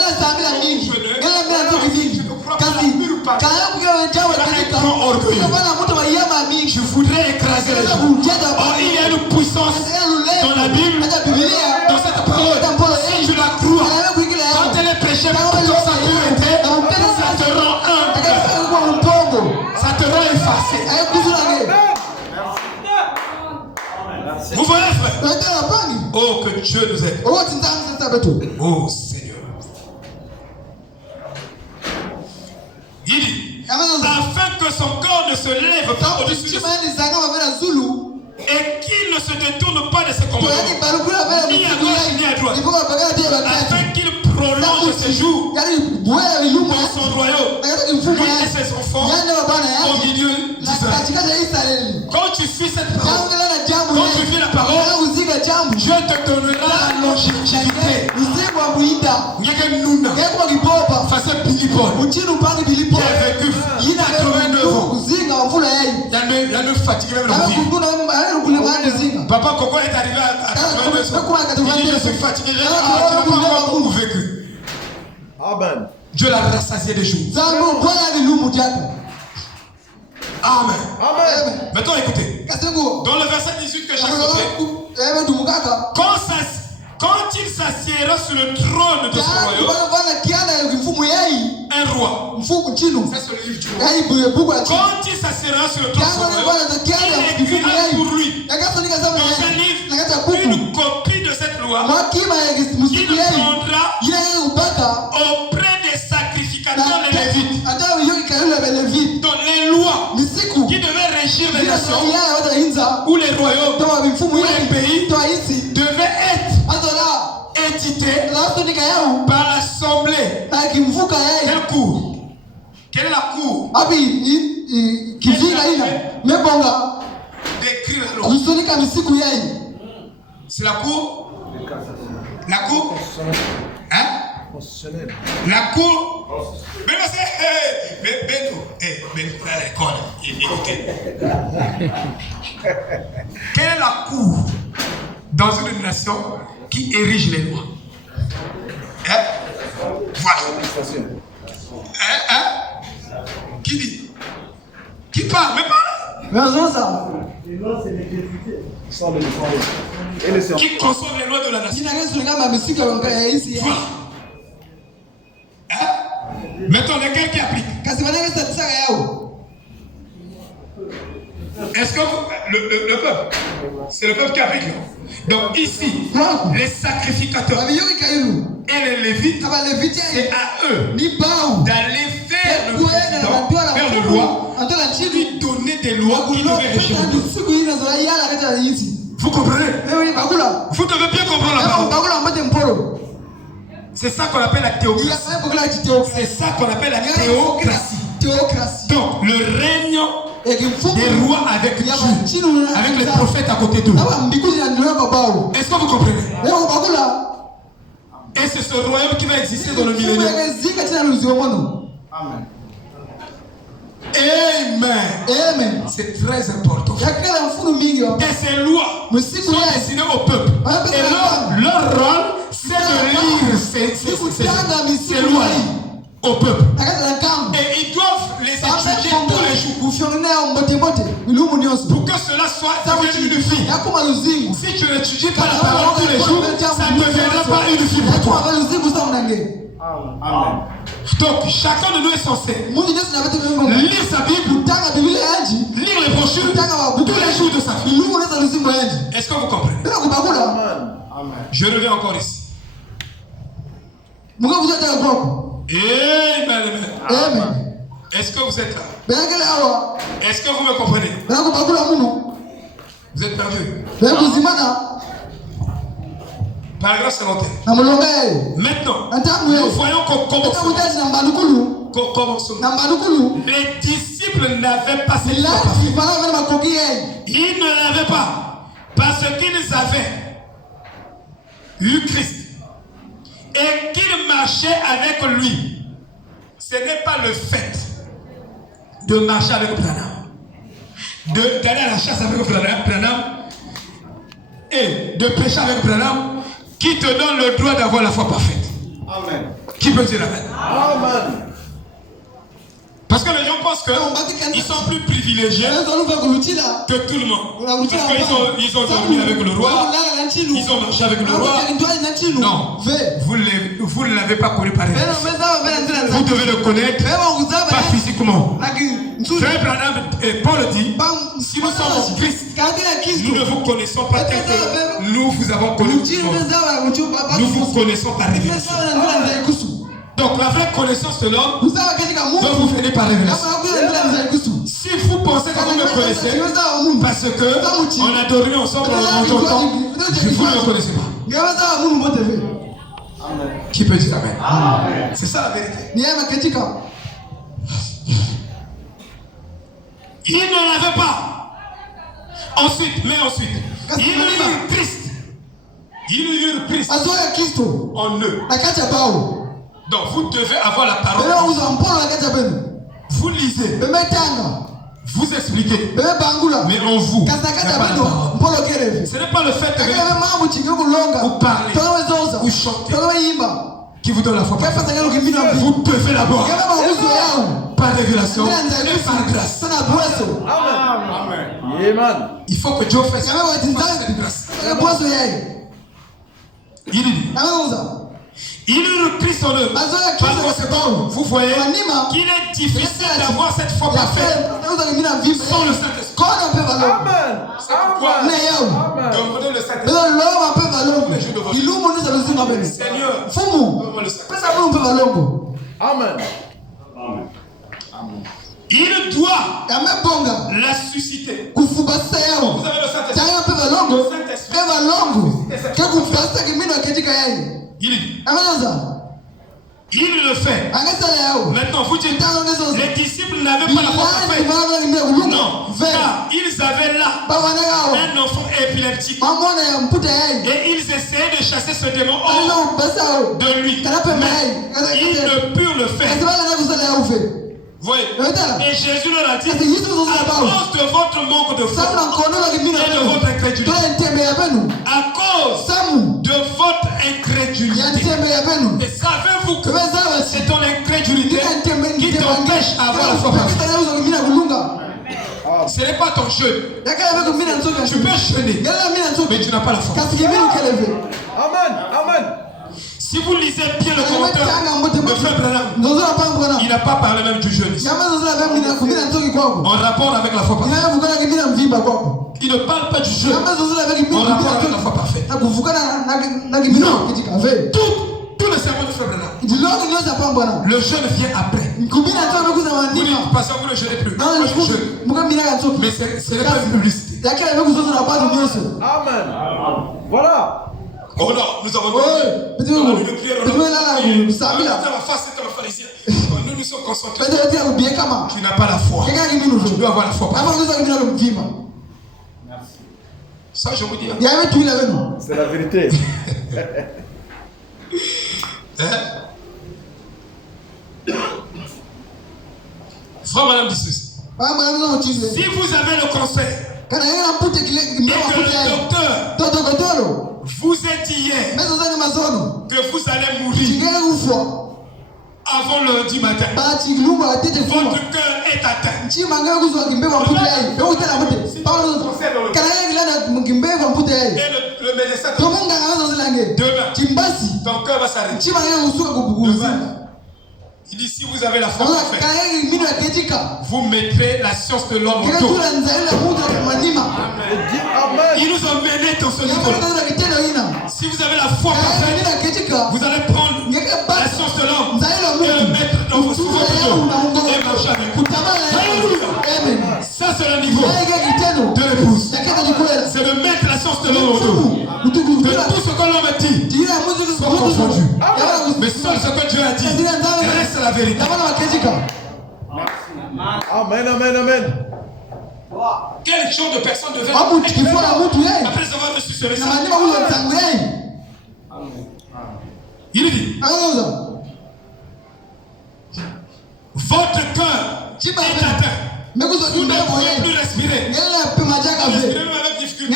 je voudrais écraser les gens. Or, il y a une puissance dans la Bible, dans cette parole. Si tu la crois, quand elle est prêchée pour toute sa pureté, ça te rend humble, ça te rend effacé. Vous voyez, frère? Oh, que Dieu nous aide. Oh, Seigneur. Il dit, afin que son corps ne se lève pas au-dessus de ses et qu'il ne se détourne pas de ses commandements, ni à gauche ni à droite, afin qu'il prolonge ses jours dans son royaume, lui et ses enfants au milieu d'Israël. Quand tu fais cette parole, quand tu fais la parole, Dieu te donnera la longévité. Face à Billy Paul, qui a vécu 89 ans. Il a ne fatigué même la vie. Papa Coco est arrivé à 89 ans. Il dit, je suis fatigué. Tu n'as pas encore vécu. Amen. Dieu l'a rassasié des jours. Amen. Maintenant écoutez. Dans le verset 18 que j'ai sauté, quand il s'assiera sur le trône de son royaume, un roi, ça c'est le livre du roi. Quand il s'assiera sur le trône de son royaume, il écrira pour lui dans un livre une copie de cette loi qu'il prendra auprès des sacrificateurs les Lévites. Donc les lois qui devaient régir les nations ou les royaumes ou les pays devaient être édité par la comblé. Quelle cour? Quelle est la cour? D'écrire la loi. C'est la cour? La cour? Hein? La cour? Beno, à l'école. Écoutez. Quelle est la cour dans une nation qui érige les lois? Hein? Voilà. Hein? Qui dit? Qui parle? Mais parle! Qui conçoit les lois de la nation? Voilà. Hein? Mettons lesquels qui appliquent. Est-ce que le peuple, c'est le peuple qui applique? Donc ici, les sacrificateurs et les lévites, c'est à eux d'aller faire le président, faire le roi, lui donner des lois qui devaient régir. Vous comprenez? Vous devez bien comprendre la parole. C'est ça qu'on appelle la théocratie. C'est ça qu'on appelle la théocratie. Donc le règne des rois avec Dieu, avec les prophètes à côté d'eux. Est-ce que vous comprenez? Et c'est ce royaume qui va exister dans le millénaire. Amen. Amen. C'est très important. Et ces lois sont destinées au peuple. Et leur rôle, c'est de lire ces lois au peuple. Et ils doivent les étudier tous les jours. Pour que cela soit devenu une fille. Si tu n'étudies pas la parole tous les jours, ça ne deviendra pas une fille pour toi. Amen. Donc chacun de nous est censé lire sa Bible, lire les brochures tous les jours de sa vie. Est-ce que vous comprenez? Amen. Je reviens encore ici. Amen. Est-ce que vous êtes là? Est-ce que vous me comprenez? Vous êtes perdu? Paragraphe 51. Maintenant, nous voyons qu'on commence. Les disciples n'avaient pas cette foi. Ils ne l'avaient pas. Parce qu'ils avaient eu Christ. Et qu'ils marchaient avec lui. Ce n'est pas le fait de marcher avec Branham, d'aller à la chasse avec Branham et de prêcher avec Branham qui te donne le droit d'avoir la foi parfaite. Amen. Qui peut dire amen? Amen. Parce que les gens pensent qu'ils sont plus privilégiés que tout le monde. Parce qu'ils ont dormi avec le roi, ils ont marché avec le roi. Non, vous ne l'avez pas connu par révélation. Vous devez le connaître, pas physiquement. Frère Branham et Paul dit, si nous sommes en Christ, nous ne vous connaissons pas tel que nous vous avons connu. Nous vous connaissons par révélation. Donc la vraie connaissance de l'homme doit vous venir par révélation. Si vous pensez que vous me connaissez, parce que on a dormi ensemble, on a mangé ensemble, vous ne me connaissez pas. Qui peut dire amen? C'est ça la vérité. Il ne l'avait pas. Ensuite, il eurent Christ. Il eurent Christ en eux. Donc vous devez avoir la parole. Vous lisez. Vous expliquez. Mais en vous, ce n'est pas le fait de vous parler ou chanter qui vous donne la foi. Vous devez l'avoir par révélation et par grâce. Amen. Il faut que Dieu fasse cette grâce. Il dit. Il eut Christ en eux. Par conséquent, vous voyez qu'il est difficile d'avoir cette foi parfaite sans le Saint-Esprit. Amen. C'est pourquoi demandez le Saint-Esprit. Seigneur, donne-moi le Saint-Esprit. Amen. Il doit la susciter. Vous avez le Saint-Esprit. Il dit, Il le fait. Maintenant, vous dites, les disciples n'avaient pas la foi parfaite. Non, car ils avaient là un enfant épileptique. Et ils essayaient de chasser ce démon hors de lui. Mais ils ne purent le faire. Voyez. Et Jésus leur a dit, à cause de votre manque de foi et de votre incrédulité, à cause de votre incrédulité, et savez-vous que c'est ton incrédulité qui t'empêche d'avoir la foi parfaite. Ce n'est pas ton jeûne. Tu peux jeûner, mais tu n'as pas la foi. Amen. Amen. Si vous lisez bien le commentaire de Frère Branham, il n'a pas parlé même du jeûne. En rapport avec la foi parfaite. Il ne parle pas du jeûne en rapport avec la foi parfaite. Non. Tout le sermon de Frère Branham, le jeûne vient après. Vous dites, parce que vous ne jeûnez plus. Moi, je jeûne. Mais ce n'est pas une publicité. Amen. Voilà. Oh non, nous avons le prière. Nous sommes concentrés. Tu n'as pas la foi. Tu dois avoir la foi. Ça, je vous dis. C'est la vérité. Frère, madame dit ceci. Si vous avez le conseil et que le docteur vous êtes dit hier que vous allez mourir avant lundi matin, votre cœur est atteint. Et le médecin demain, ton cœur va s'arrêter. Il dit, si vous avez la foi parfaite, vous mettrez la science de l'homme autour. Il nous a menés dans ce niveau-là. Si vous avez la foi parfaite, vous allez prendre la science de l'homme et le mettre dans vos souffles et marcher avec vous. Alléluia. Ça, c'est le niveau de l'épouse. C'est de mettre la science de l'homme autour. Que tout ce que l'homme dit soit confondu. Mais seul ce que Dieu a dit reste la vérité. Amen, amen, amen. Quel genre de personne devait être après avoir reçu ce message? Il dit, votre cœur est atteint. Vous ne pouvez plus respirer. Respirer même avec difficulté.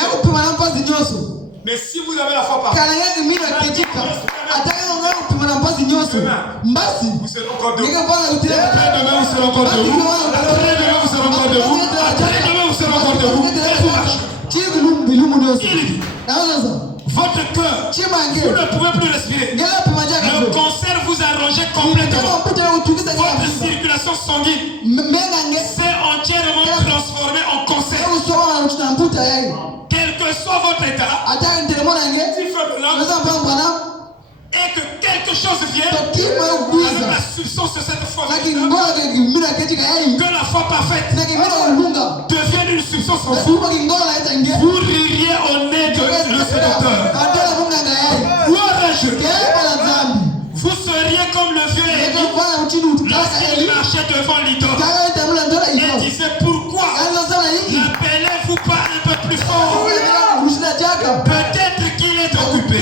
Mais si vous avez la foi parfaite, vous serez encore debout. Après demain, vous serez encore debout. Après demain, vous serez encore debout. Après demain, vous serez encore debout. Et vous marchez. Il dit, votre cœur, vous ne pouvez plus respirer. Le cancer vous a rongé complètement. Votre circulation sanguine s'est entièrement transformée en cancer. Quel que soit votre état, et que quelque chose vienne avec la substance de cette foi, que la foi parfaite devienne une substance en vous, vous ririez au nez de le sénateur. Vous seriez comme le vieux Élie lorsqu'il marchait devant l'idole et disait, pourquoi n'appelez-vous pas un peu plus fort? Peut-être qu'il est occupé.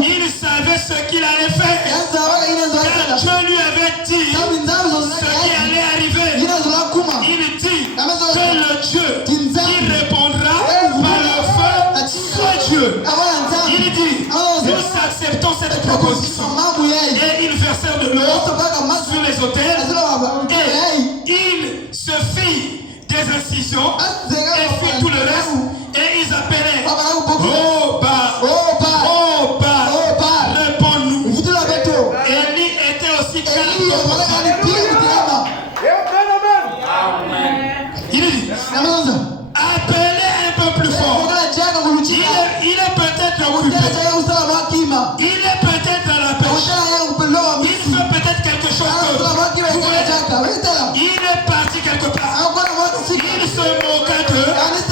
Il savait ce qu'il allait faire. Car Dieu lui avait dit ce qui allait arriver. Il dit que le Dieu qui répondra par le feu soit Dieu. Il dit, nous acceptons cette proposition. Et ils versèrent de l'eau sur les autels. Et il se fit des incisions et fit tout le reste. Et ils appelaient, oh bah, oh bah, réponds-nous. Élie était aussi calme que possible. Il dit, appelez un peu plus fort. Il est peut-être occupé. Il est peut-être à la pêche. Il fait peut-être quelque chose que vous voyez. Il est parti quelque part. Il se moqua d'eux parce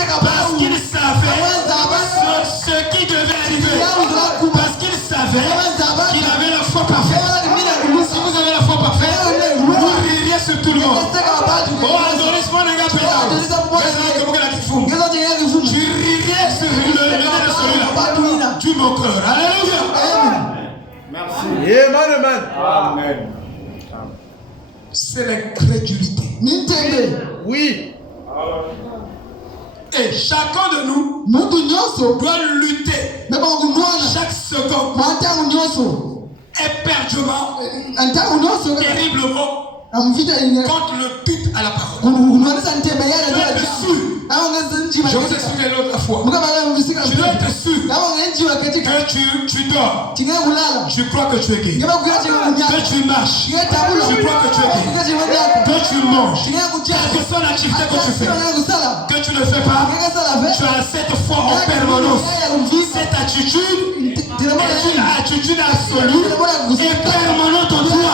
qu'il savait ce qui devait arriver. Parce qu'il savait qu'il avait la foi parfaite. sur tout le monde. Oh, adorez-moi, les gars, tu rirais sur le nez de celui-là. Tu mon cœur. Alléluia. Merci. Amen, amen. C'est l'incrédulité. Oui. Et chacun de nous doit lutter chaque seconde éperdument, terriblement, contre le doute à la parole. Je vous expliquerai l'autre fois. Tu dois être sûr que tu dors. Tu crois que tu es gay. Que tu marches. Tu crois que tu es gay. Que tu manges. Quelle que soit l'activité que tu fais, que tu ne fais pas, tu as cette foi en permanence. Cette attitude est une attitude absolue et permanente en toi.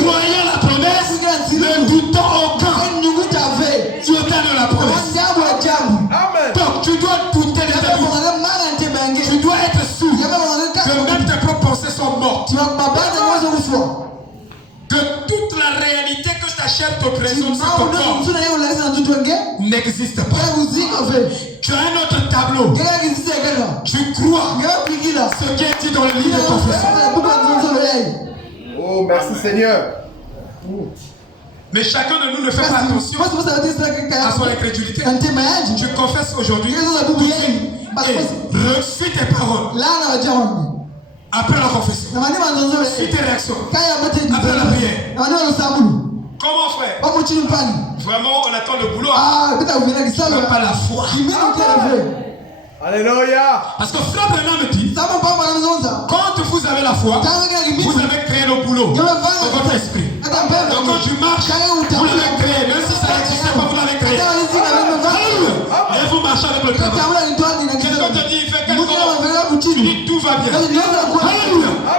Croyant la promesse, ne doutant aucun de la promesse. Amen. Donc tu dois douter des amis. Tu dois être sûr que même tes propres pensées sont mortes. Que toute la réalité que ta chair te présente sur ton corps n'existe pas. Tu as un autre tableau. Tu crois ce qui est dit dans le livre de confession. Oh, merci Seigneur. Mais chacun de nous ne fait pas attention à son incrédulité. Tu confesses aujourd'hui et reçus tes paroles. Après la confession, suis tes réactions. Après la prière. Comment frère? Vraiment, on attend le boulot. On n'a pas la foi. Alléluia. Parce que Frère Branham me dit, quand vous avez la foi, vous avez créé le boulot dans votre esprit. Donc quand tu marches, vous l'avez créé. Même si ça n'existait pas, vous l'avez créé. Et vous marchez avec le travail. Quelqu'un te dit, il fait quelque chose. Tu dis, tout va bien. Alléluia.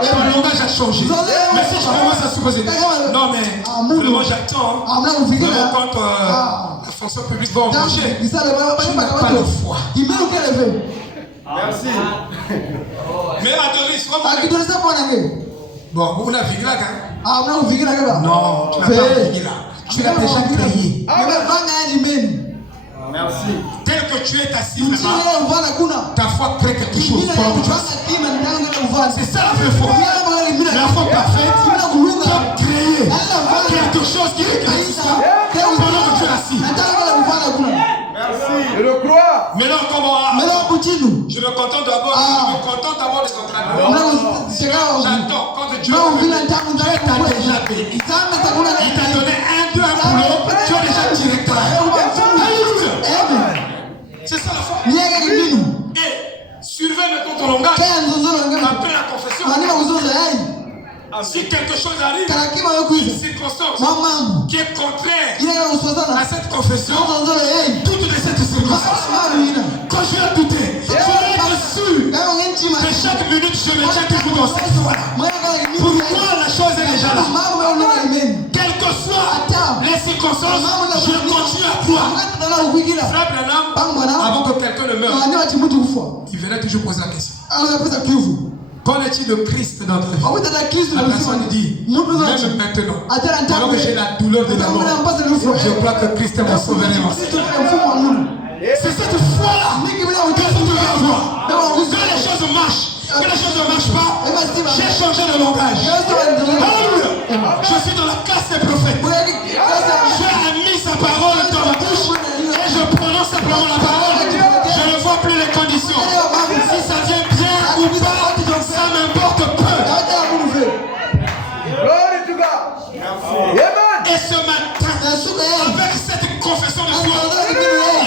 Et mon langage a changé. Mais si je commence à supposer, non mais vraiment j'attends. Vraiment quand la fonction publique va embaucher, tu n'as pas de foi. Merci. Mais Adoris, bon, vous n'avez pas non, tu n'as pas vécu là. Tu l'as déjà créé. Merci. Tel que tu es assis là-bas, ta foi crée quelque chose. C'est ça la vraie foi. La foi parfaite peut créer quelque chose qui est existant pendant que tu es assis. Merci. Je le crois. Mais non, comment? Je me contente d'abord. Je me contente d'abord des entraînements. J'attends quand Dieu t'a déjà payé. Il t'a donné un boulot. Tu as déjà tiré toi. C'est ça la foi. Et surveille ton langage. Après la confession. Si quelque chose arrive, une circonstance qui est contraire à cette confession, toute de cette circonstance, quand je vais douter, je vais être sûr que chaque minute je me tiens toujours dans cette foi-là. Pour moi, la chose est déjà là. Quelles que soient les circonstances, je continue à croire. Frère Branham, avant que quelqu'un ne meure, il venait toujours poser la question. Qu'en est-il de Christ dans notre vie? La personne dit, même maintenant, alors que j'ai la douleur de la mort, je crois que Christ est mon sauveur et mon Seigneur. C'est cette foi-là que vous devez avoir. Quand les choses marchent, quand les choses ne marchent pas, j'ai changé de langage. Alléluia. Je suis dans la classe des prophètes. Dieu a mis sa parole dans ma bouche et je prononce simplement la parole. Je ne vois plus les conditions. Si ça vient bien ou pas, ça m'importe peu. Glory to God. Amen. Et ce matin, avec cette confession de foi,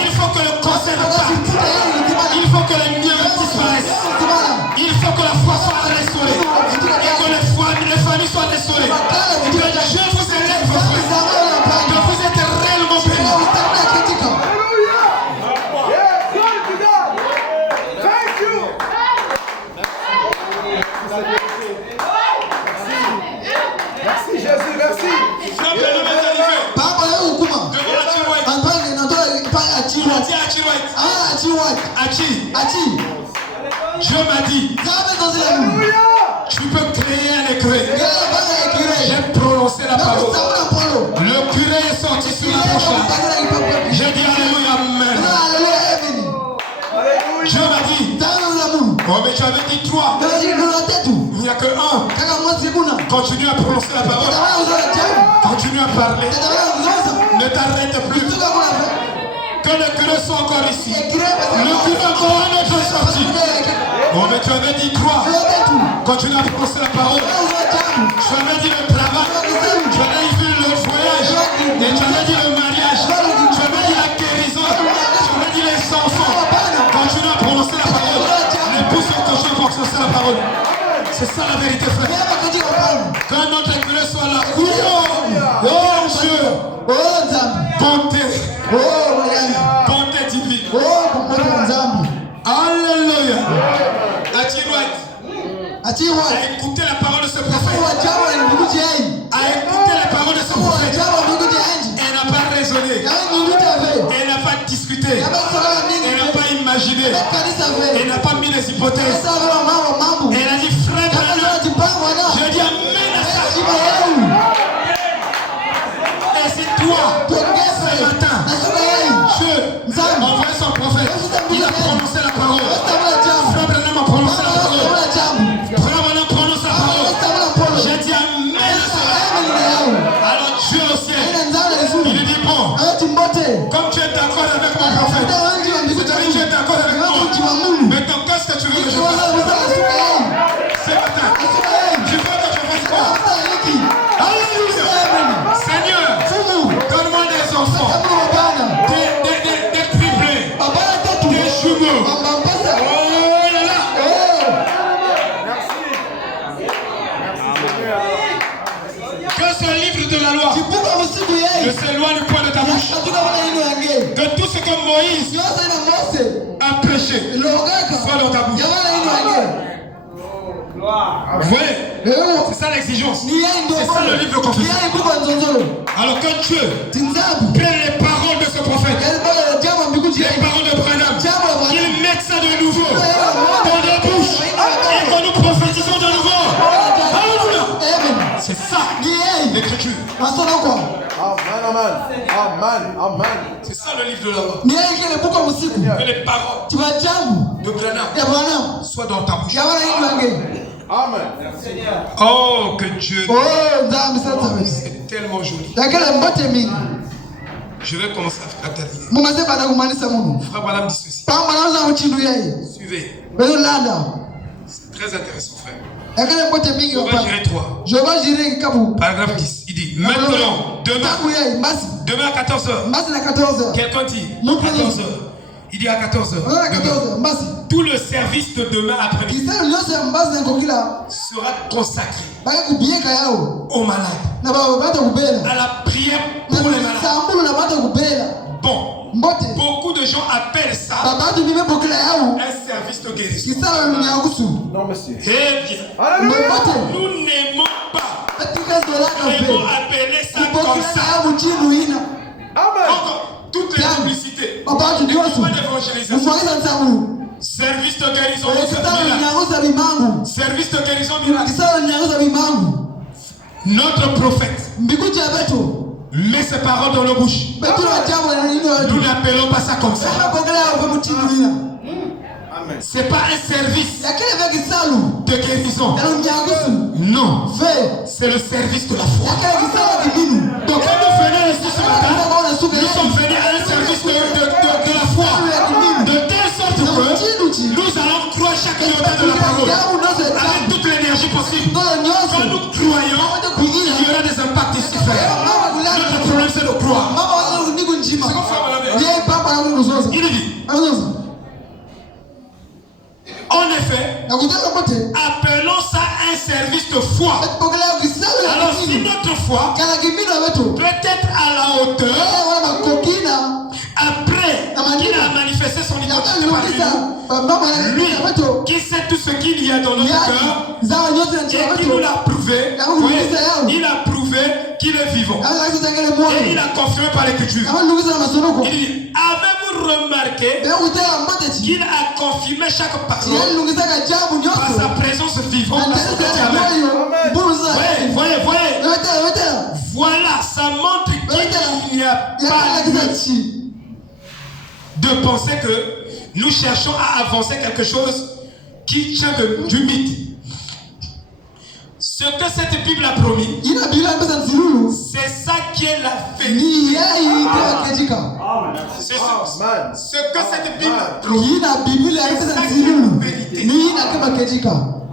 il faut que le cancer parte. Il faut que les miens disparaissent. Il faut que la foi soit restaurée. Et que les familles soient restaurées. Et que Dieu vous élève, frère. Que vous êtes réellement bénis. Merci Jésus, merci. Dieu m'a dit, tu peux créer un écrit. J'ai prononcé la parole. bouche là. J'ai dit alléluia, amen. Dieu m'a dit, oh mais tu avais dit 3. Il n'y a que 1. Continue à prononcer la parole. Continue à parler. Ne t'arrête plus. Que le curé soit encore ici. Le curé encore un autre est sorti. Oh mais tu avais dit 3. Continue à prononcer la parole. Tu avais dit le travail. Tu avais dit le voyage. Et tu avais dit le mariage. Tu avais dit la guérison. Tu avais dit les enfants. Continue à prononcer la parole. L'épouse sur ton champ pour prononcer la parole. C'est ça la vérité, frère. Quand notre curé soit là. Oh Dieu. Bonté. Bonté divine. Alléluia. A écouté la parole de ce prophète. A écouté la parole de ce prophète. Elle n'a pas raisonné. Elle n'a pas discuté. Elle n'a pas imaginé. Elle n'a pas mis les hypothèses. Elle a dit frère, je dis amen à ça. Et c'est toi, ce matin, Dieu a envoyé son prophète. Il a prononcé la parole. Frère Branham a prononcé la parole. Frère Branham prononce la parole. J'ai dit amen à ça. Alors Dieu au ciel, il dit bon, comme tu es d'accord avec mon prophète, c'est-à-dire tu es d'accord avec moi, mais donc qu'est-ce que tu veux que je fasse ce matin? Tu veux que je fasse quoi? Alléluia. Seigneur, donne-moi des enfants, des triplés, des jumeaux. Oh là là. Que ce livre de la loi ne s'éloigne point de ta bouche. Que tout ce que Moïse a prêché soit dans ta bouche. Vous voyez? C'est ça l'exigence. C'est ça le livre de confession. Alors que Dieu prenne les paroles de ce prophète, les paroles de Branham, qu'il mette ça de nouveau dans nos bouches et que nous prophétisons de nouveau. Alléluia. C'est ça l'écriture. Amen. C'est ça le livre de la loi. Que les paroles de Branham soient dans ta bouche. Amen. Oh, que Dieu est tellement joli. Je vais commencer à terminer. Frère Branham dit ceci. Suivez. C'est très intéressant, frère. Je vais gérer 3. Paragraphe 10. Il dit maintenant, demain à 14h. Quelqu'un dit 14h. Il dit à 14h. Tout le service de demain après-midi sera consacré aux malades, à la prière pour les malades. Bon, beaucoup de gens appellent ça un service de guérison. Non, monsieur. Eh bien, nous n'aimons pas. Nous aimons appeler ça comme ça. Amen. Encore, toutes les publicités. Et pourquoi l'évangélisation? Service de guérison miracle. Service de guérison miracle. Notre prophète met ses paroles dans nos bouches. Nous n'appelons pas ça comme ça. C'est pas un service de guérison. Non. C'est le service de la foi. Donc quand nous venons ici ce matin, nous sommes venus à un service de la foi. De telle sorte que nous allons croire chaque minute de la parole avec toute l'énergie possible. Quand nous croyons, il y aura des impacts ici, frère. Notre problème c'est de croire. Il dit, en effet, appelons ça un service de foi. Alors si notre foi peut être à la hauteur, après qu'il a manifesté son identité parmi nous, lui qui sait tout ce qu'il y a dans notre cœur et qui nous l'a prouvé, il a prouvé qu'il est vivant. Et il a confirmé par l'écriture. Il dit, avez-vous remarqué qu'il a confirmé chaque parole par sa présence vivante? Voyez. Voilà, ça montre Il n'y a pas lieu de penser que nous cherchons à avancer quelque chose qui tient du mythe. Ce que cette Bible a promis, c'est ça qui est la vérité. C'est ce que cette Bible a promis, c'est ça qui est la vérité.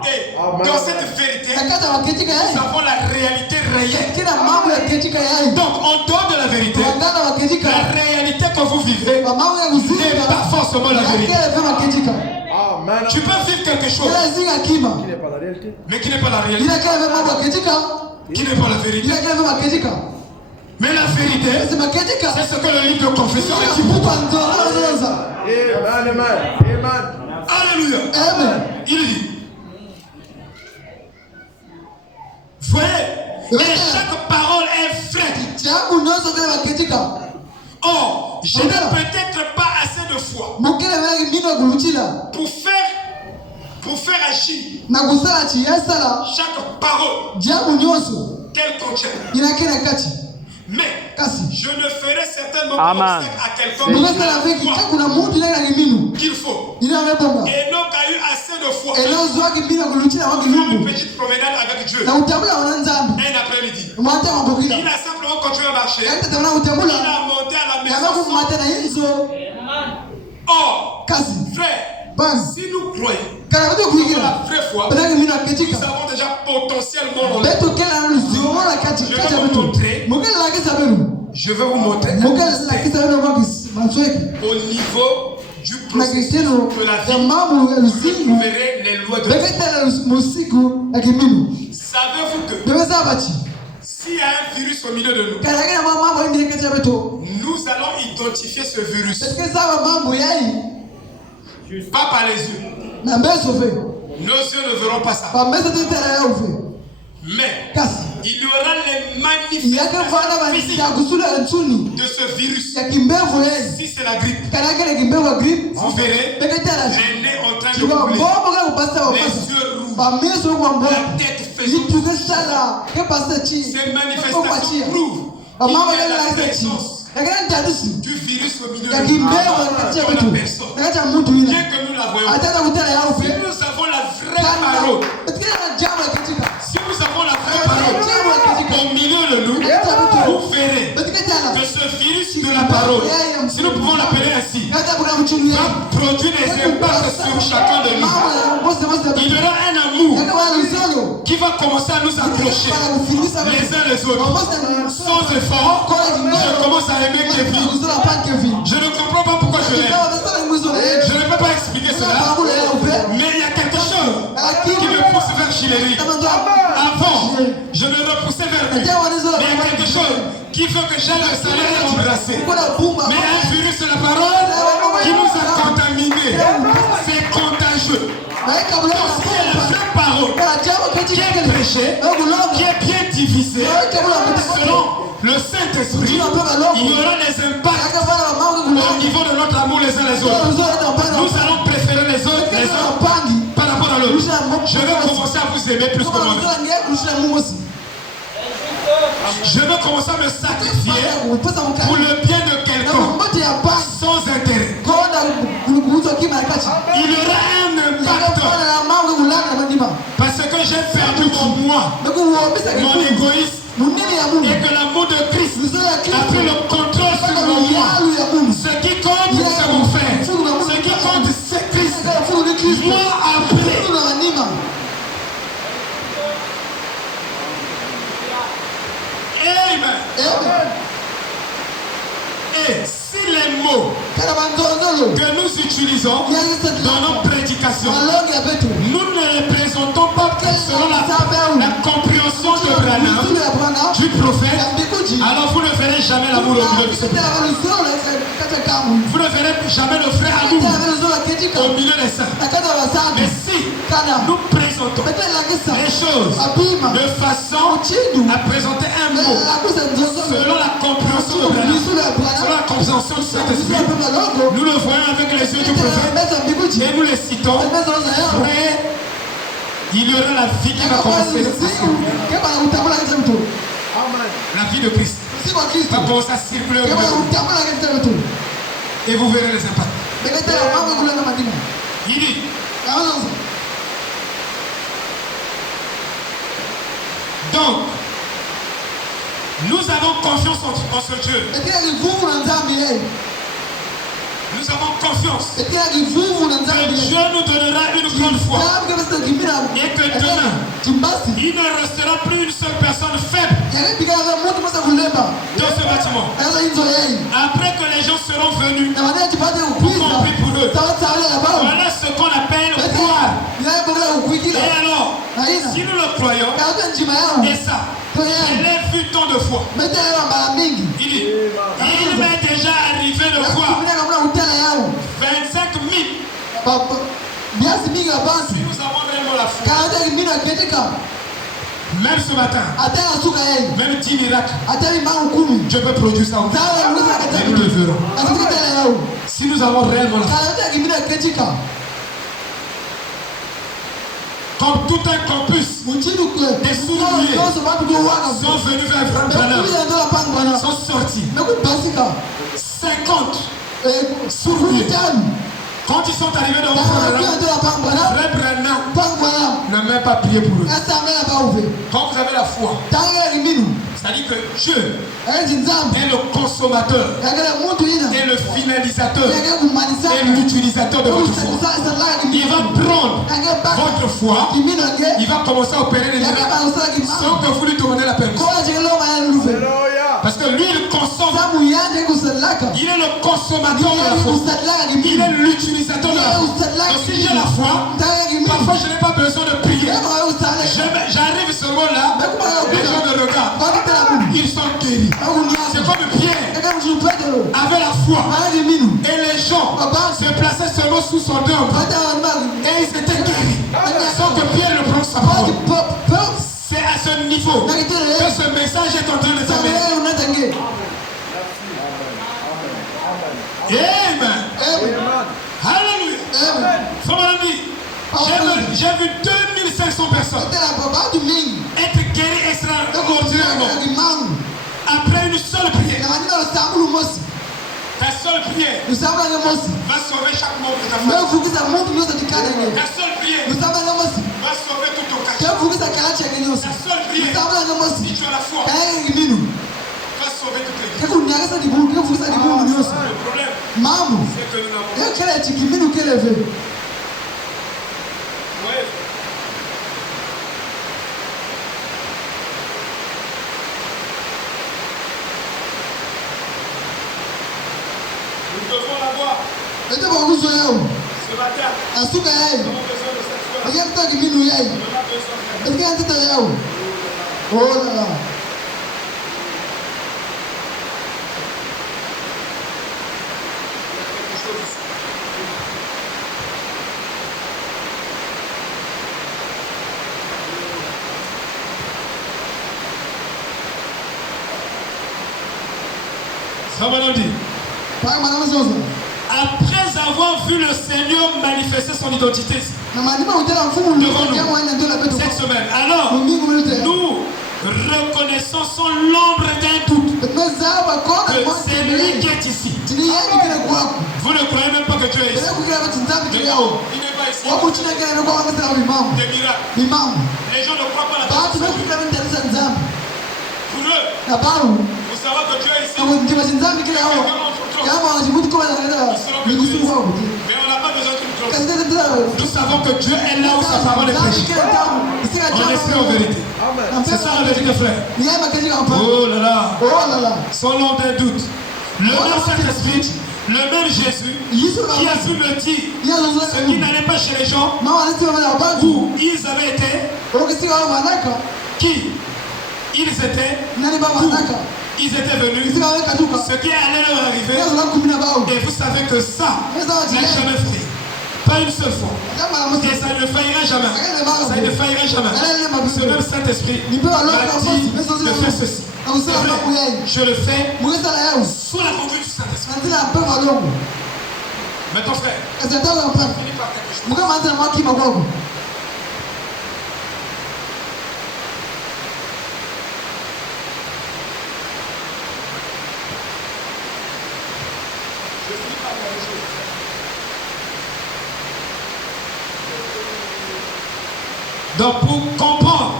Et dans cette vérité, nous avons la réalité réelle. Donc, en dehors de la vérité, la réalité que vous vivez n'est pas forcément la vérité. Tu peux vivre quelque chose mais qui n'est pas la réalité, qui n'est pas la vérité. Mais la vérité, c'est ce que le livre de confession dit. Alléluia. Il dit, voyez, et chaque parole est vraie. Or, je n'ai peut-être pas assez de foi pour faire agir chaque parole qu'elle contient. Mais je ne ferai certainement pas obstacle à quelqu'un qu'il faut. Enoch a eu assez de foi pour une petite promenade avec Dieu un après-midi. Il a simplement continué à marcher. Il a monté à la maison. Or, frère, si nous croyons la vraie foi, nous avons déjà potentiellement je vais vous montrer au niveau du processus de la vie, vous verrez les lois de Dieu. Savez-vous que s'il y a un virus au milieu de nous, nous allons identifier ce virus pas par les yeux. Nos yeux ne verront pas ça. Mais il y aura les manifestations physiques de ce virus. Si c'est la grippe, vous verrez les nez en train de couler, les yeux rouges, la tête faisant. Ces manifestations prouvent qu'il y a la présence du virus au milieu de nous. Bien que nous la voyons, si nous avons la vraie parole, si nous avons la vraie parole au milieu de nous, vous verrez que ce virus de la parole, si nous pouvons l'appeler ainsi, va produire des impacts sur chacun de nous. Il y aura un amour qui va commencer à nous accrocher les uns les autres. Sans effort, je commence à aimer Kevin. Je ne comprends pas pourquoi je l'aime. Je ne peux pas expliquer cela. Mais il y a quelque chose qui me pousse vers Chiléry. Avant, je ne me poussais vers lui. Mais il y a quelque chose qui fait que j'ai le salaire embrassé. Mais un virus de la parole qui nous a contaminés. C'est contagieux. Donc s'il y a la vraie parole qui est prêchée, qui est bien divisée, selon le Saint-Esprit, il y aura des impacts au niveau de notre amour les uns les autres. Nous allons préférer les autres par rapport à l'autre. Je vais commencer à vous aimer plus que moi-même. Je veux commencer à me sacrifier pour le bien de quelqu'un sans intérêt. Il y aura un impact parce que j'ai perdu mon moi, mon égoïsme, et que l'amour de Christ a pris le contrôle sur mon moi. Ce qui compte, c'est mon frère. Ce qui compte, c'est Christ. Moi après. Amen. Et si les mots que nous utilisons dans nos prédications, nous ne les présentons pas selon la compréhension de Branham, du prophète, alors vous ne verrez jamais l'amour au milieu du Seigneur. Vous ne verrez jamais le frère amour au milieu des saints. Mais si nous présentons les choses de façon à présenter un mot selon la compréhension de Branham, selon la compréhension du Saint-Esprit, nous le voyons avec les yeux du prophète et nous les citons. Il y aura la vie qui va commencer. La vie de Christ va commencer à circuler au milieu de vous. Et vous verrez les impacts. Il dit, donc, nous avons confiance en ce Dieu. Nous avons confiance que Dieu nous donnera une grande foi et que demain, il ne restera plus une seule personne faible dans ce bâtiment. Après que les gens seront venus pour compris pour eux. Voilà ce qu'on appelle croire. Et alors, si nous le croyons, et ça, je l'ai vu tant de fois. Il m'est déjà arrivé de voir 25 000. Si nous avons réellement la foi, même ce matin, même 10 miracles, je peux produire ça. Et nous le verrons. Si nous avons réellement la foi. Comme tout un campus, des sourds-muets sont venus vers Franck Branham, sont sortis. 50 sourds-muets. Quand ils sont arrivés devant Franck Branham n'a même pas prié pour eux. Quand vous avez la foi, c'est-à-dire que Dieu est le consommateur, et le finalisateur, et l'utilisateur de votre foi. Il va prendre votre foi, il va commencer à opérer les miracles sans que vous lui demandez la permission. Parce que lui, il consomme. Il est le consommateur de la foi. Il est l'utilisateur de la foi. Donc si j'ai la foi, parfois je n'ai pas besoin de prier. J'arrive seulement là, les gens me regardent. Ils sont guéris. C'est comme Pierre avait la foi. Et les gens se plaçaient seulement sous son dôme. Et ils étaient guéris. Sans que Pierre ne prenne sa parole. C'est à ce niveau que ce message est en train de s'amener. Amen. Hallelujah. J'ai vu 2500 personnes être guéries extraordinairement après une seule prière. Ta seule prière va sauver chaque membre de ta famille. Ta seule prière va sauver tout ton quartier. Ta seule prière, si tu as la foi, va sauver toute l'église. Le problème, c'est que nous n'avons pas. Nous devons l'avoir. Ce matin, nous avons besoin de cette foi. Oh là là. Après avoir vu le Seigneur manifester son identité devant nous cette semaine, alors nous reconnaissons sans l'ombre d'un doute que c'est lui qui est ici. Vous ne croyez même pas que Dieu est ici. Il n'est pas ici. Des miracles. Les gens ne croient pas la parole. Pour eux, vous savez que Dieu est ici. Mais on n'a pas besoin d'une cloche. Nous savons que Dieu est là où sa parole est prêchée. En esprit, en vérité. C'est ça la vérité, frère. Oh là là. Sans l'ombre d'un doute. Le même Saint-Esprit, le même Jésus qui a pu me dire ce qui n'allait pas chez les gens où ils avaient été, qui ils étaient, ils étaient venus, ce qui allait leur arriver, et vous savez que ça n'a jamais fait. Pas une seule fois. Et ça ne faillira jamais. Ça ne faillira jamais. Ce même Saint-Esprit m'a dit de faire ceci. C'est vrai, je le fais sous la conduite du Saint-Esprit. Mais ton frère, finis par quelque chose. Donc pour comprendre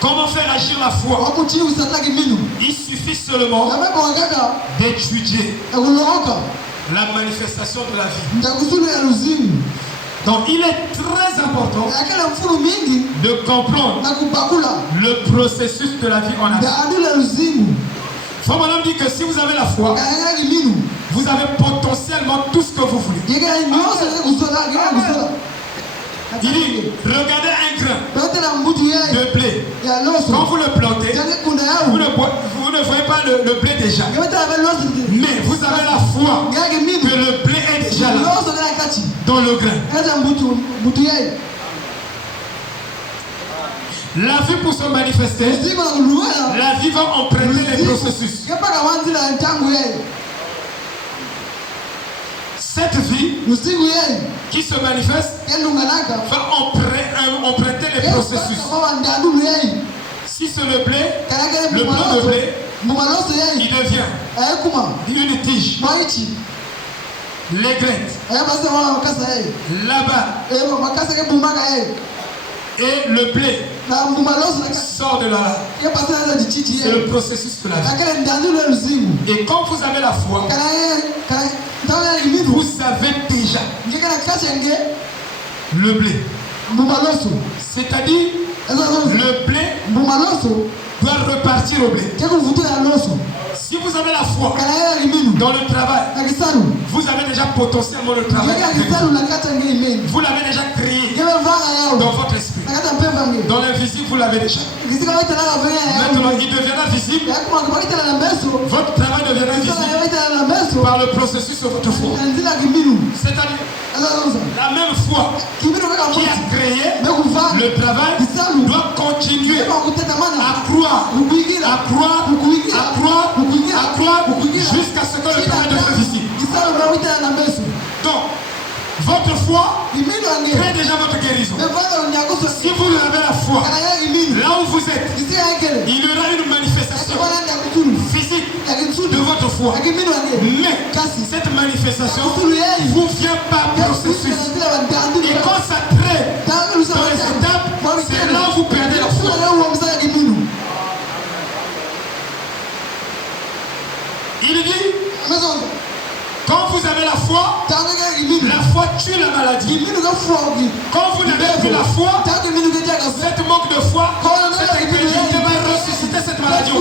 comment faire agir la foi, il suffit seulement d'étudier la manifestation de la vie. Donc il est très important de comprendre le processus de la vie en action. Frère Branham dit que si vous avez la foi, vous avez potentiellement tout ce que vous voulez. Il dit, regardez un grain de blé. Quand vous le plantez, vous ne voyez pas le blé déjà. Mais vous avez la foi que le blé est déjà là, dans le grain. La vie pour se manifester, la vie va emprunter les processus. Cette vie qui se manifeste va emprunter les processus. Si c'est le blé, le plant de blé, il devient une tige. Les graines. Là-bas. Et le blé sort de là. C'est le processus de la vie. Et quand vous avez la foi, vous savez déjà le blé. C'est-à-dire le blé doit repartir au blé. Si vous avez la foi dans le travail, vous avez déjà potentiellement le travail. Vous l'avez déjà créé dans votre esprit. Dans l'invisible, vous l'avez déjà. Maintenant, il deviendra visible. Votre travail deviendra visible par le processus de votre foi. C'est-à-dire la même foi qui a créé le travail doit continuer à croire jusqu'à ce que le travail devienne visible. Donc, votre foi crée déjà votre guérison. Si vous avez la foi, là où vous êtes, il y aura une manifestation physique de votre foi. Mais cette manifestation vous vient par processus. Et quand ça traite dans les étapes, c'est là où vous perdez la foi. Il dit, quand vous avez la foi tue la maladie. Quand vous n'avez plus la foi, cette manque de foi, cette incrédulité va ressusciter cette maladie.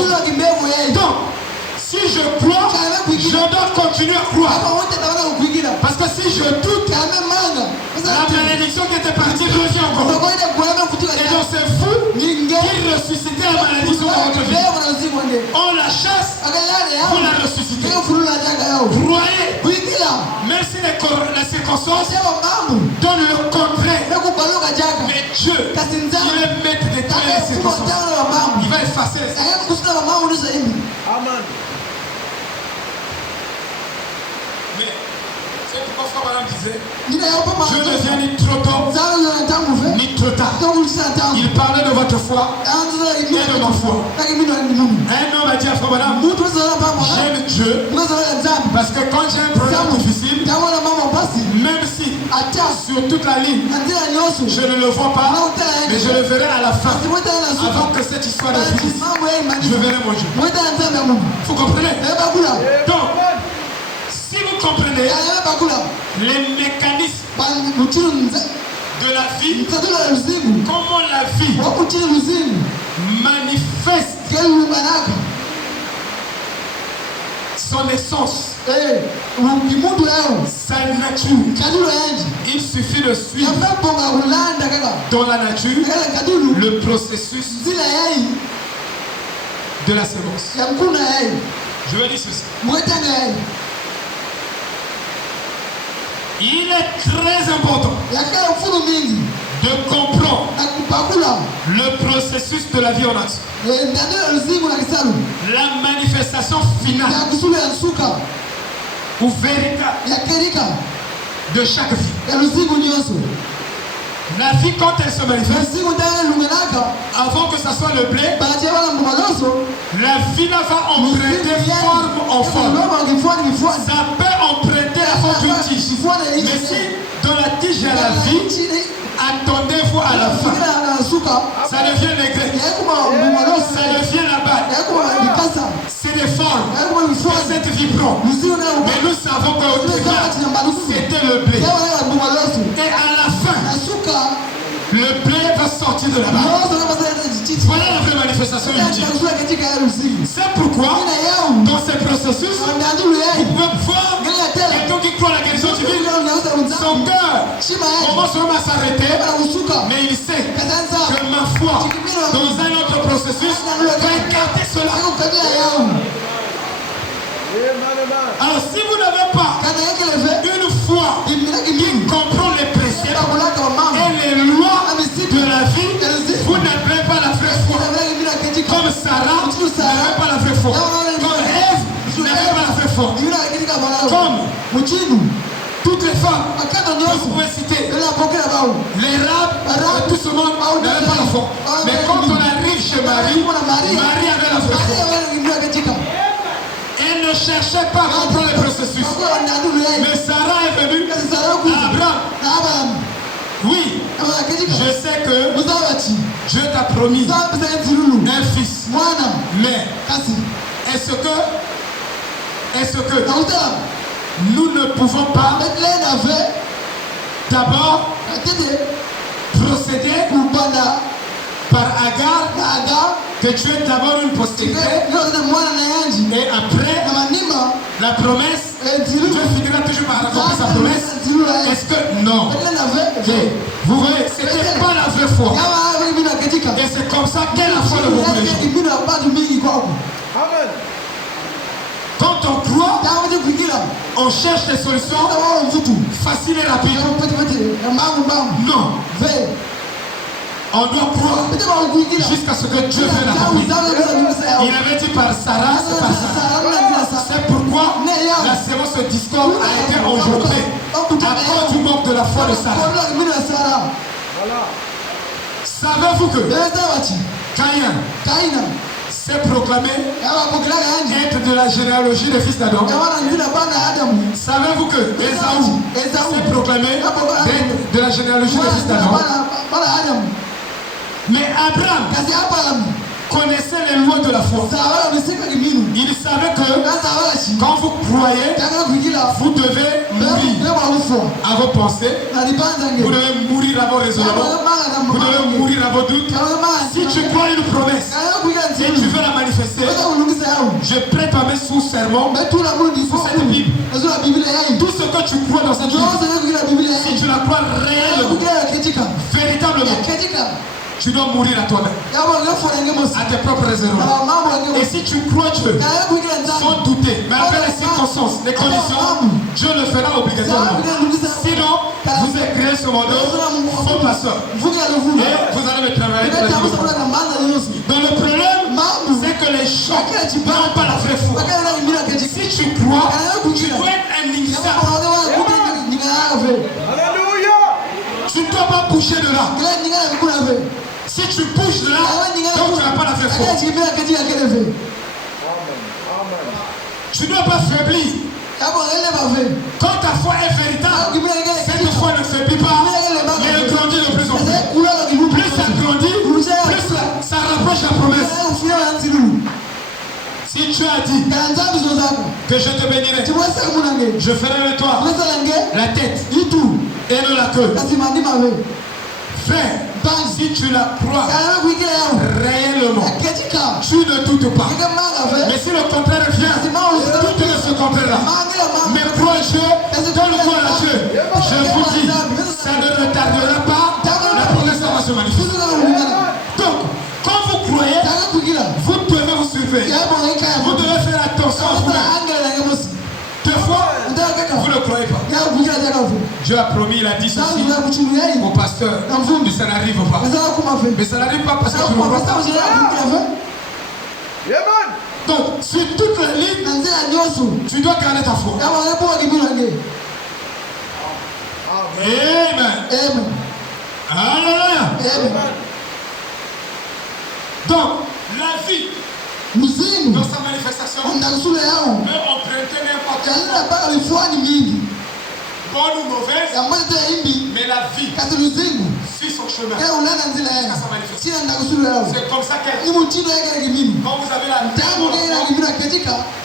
Donc, si je crois, je dois continuer à croire. Parce que si je doute, la malédiction qui était partie revient encore. Et donc c'est vous qui ressuscitez la malédiction dans votre vie. On la chasse, vous la ressuscitez. Croyez, même si les circonstances donnent le contraire. Mais Dieu, il est maître de toutes les circonstances. Il va effacer les circonstances. Amen. Mais c'est pourquoi Frère Branham disait, Dieu ne vient ni trop tôt ni trop tard. Il parlait de votre foi et de ma foi. Un homme a dit à Frère Branham, j'aime Dieu parce que quand j'ai un problème difficile, même si sur toute la ligne je ne le vois pas, mais je le verrai à la fin. Avant que cette histoire ne finisse, je verrai mon Dieu. Vous comprenez? Donc, si vous comprenez les mécanismes de la vie, comment la vie manifeste son essence, sa nature, il suffit de suivre dans la nature le processus de la sémence. Je vais dire ceci. Il est très important de comprendre le processus de la vie en action. La manifestation finale ou véritable de chaque vie. La vie, quand elle se manifeste, avant que ça soit le blé, la vie va emprunter forme en forme. Ça peut emprunter la forme d'une tige. Mais si dans la tige il y a la vie, attendez-vous à à la fin. Ça devient les Grecs. Ça devient la balle. C'est des formes. C'est cette vibrant. Mais nous savons qu'au départ, c'était le blé. Et à la fin, le blé va sortir de la balle. Voilà la vraie manifestation ultime. C'est pourquoi, dans ce processus, vous pouvez voir quelqu'un qui croit à la guérison divine, son cœur commence à s'arrêter, mais il sait que ma foi, dans un autre processus, va écarter cela. Alors si vous n'avez pas une foi qui comprend les préceptes et les lois de la vie, vous n'avez pas la vraie foi. Comme Sarah n'avait pas la vraie foi. Comme Ève n'avait pas la vraie foi. Comme toutes les femmes que vous pouvez citer, les rabbins, tout ce monde n'avait pas la foi. Mais quand on arrive chez Marie, Marie avait la vraie foi. Elle ne cherchait pas à comprendre le processus. Mais Sarah est venue à Abraham. Oui, je sais que Dieu t'a promis un fils. Mais est-ce que nous ne pouvons pas d'abord procéder par Agar, que tu es d'abord une postérité et après la promesse, Dieu finira toujours par accomplir sa promesse. Est-ce que non? Vous voyez, ce n'était pas la vraie foi. Et c'est comme ça qu'est la foi de beaucoup de gens. Amen. Quand on croit, on cherche des solutions faciles et rapides. Non. On doit croire jusqu'à ce que Dieu vienne accomplir. Il avait dit par Sarah, c'est par Sarah. C'est pourquoi la séance discorde a été enjambée à cause du manque de la foi de Sarah. Savez-vous que Caïn s'est proclamé être de la généalogie des fils d'Adam? Savez-vous que Ésaü s'est proclamé être de la généalogie des fils d'Adam? Mais Abraham connaissait les lois de la foi. Il savait que quand vous croyez, vous devez mourir à vos pensées, vous devez mourir à vos raisonnements, vous devez mourir à vos doutes. Si tu crois une promesse et tu veux la manifester, je prête ma main sous serment sur cette Bible. Tout ce que tu crois dans cette Bible, si tu la crois réellement, véritablement, tu dois mourir à toi-même, à tes propres raisonnements. Et si tu crois Dieu, sans douter, mais après les circonstances, les conditions, Dieu le fera obligatoirement. Sinon, vous êtes créé ce monde, faux pasteur. Et vous allez me travailler pour la vie. Donc le problème, c'est que les gens n'ont pas la vraie foi. Si tu crois, tu dois être un ninja. Alléluia. Tu ne dois pas bouger de là. Si tu bouges de là, donc tu n'as pas la vraie foi. Tu ne dois pas faiblir. Quand ta foi est véritable, cette foi ne faiblit pas, mais elle grandit de plus en plus. Plus ça grandit, plus ça rapproche la promesse. Si tu as dit que je te bénirai, je ferai de toi la tête et non la queue. Frère, si tu la crois réellement, tu ne doutes pas. Mais si le contraire vient, doute de ce contraire-là. Mais crois Dieu, donne-moi à Dieu. Je vous dis, ça ne retardera pas, la promesse va se manifester. Donc, quand vous croyez, vous devez vous surveiller. Vous devez faire attention à vous-même. Deux fois, vous ne croyez pas. Dieu a promis, il a dit ceci au pasteur. Mais ça n'arrive pas. Mais ça n'arrive pas parce que tu ne crois pas. Donc, sur toute la ligne, tu dois garder ta foi. Amen. Alléluia. Donc, la vie dans sa manifestation peut emprunter n'importe quoi. bonne ou mauvaise, mais la vie suit son chemin jusqu'à sa manifestation. C'est comme ça qu'elle. Quand vous avez la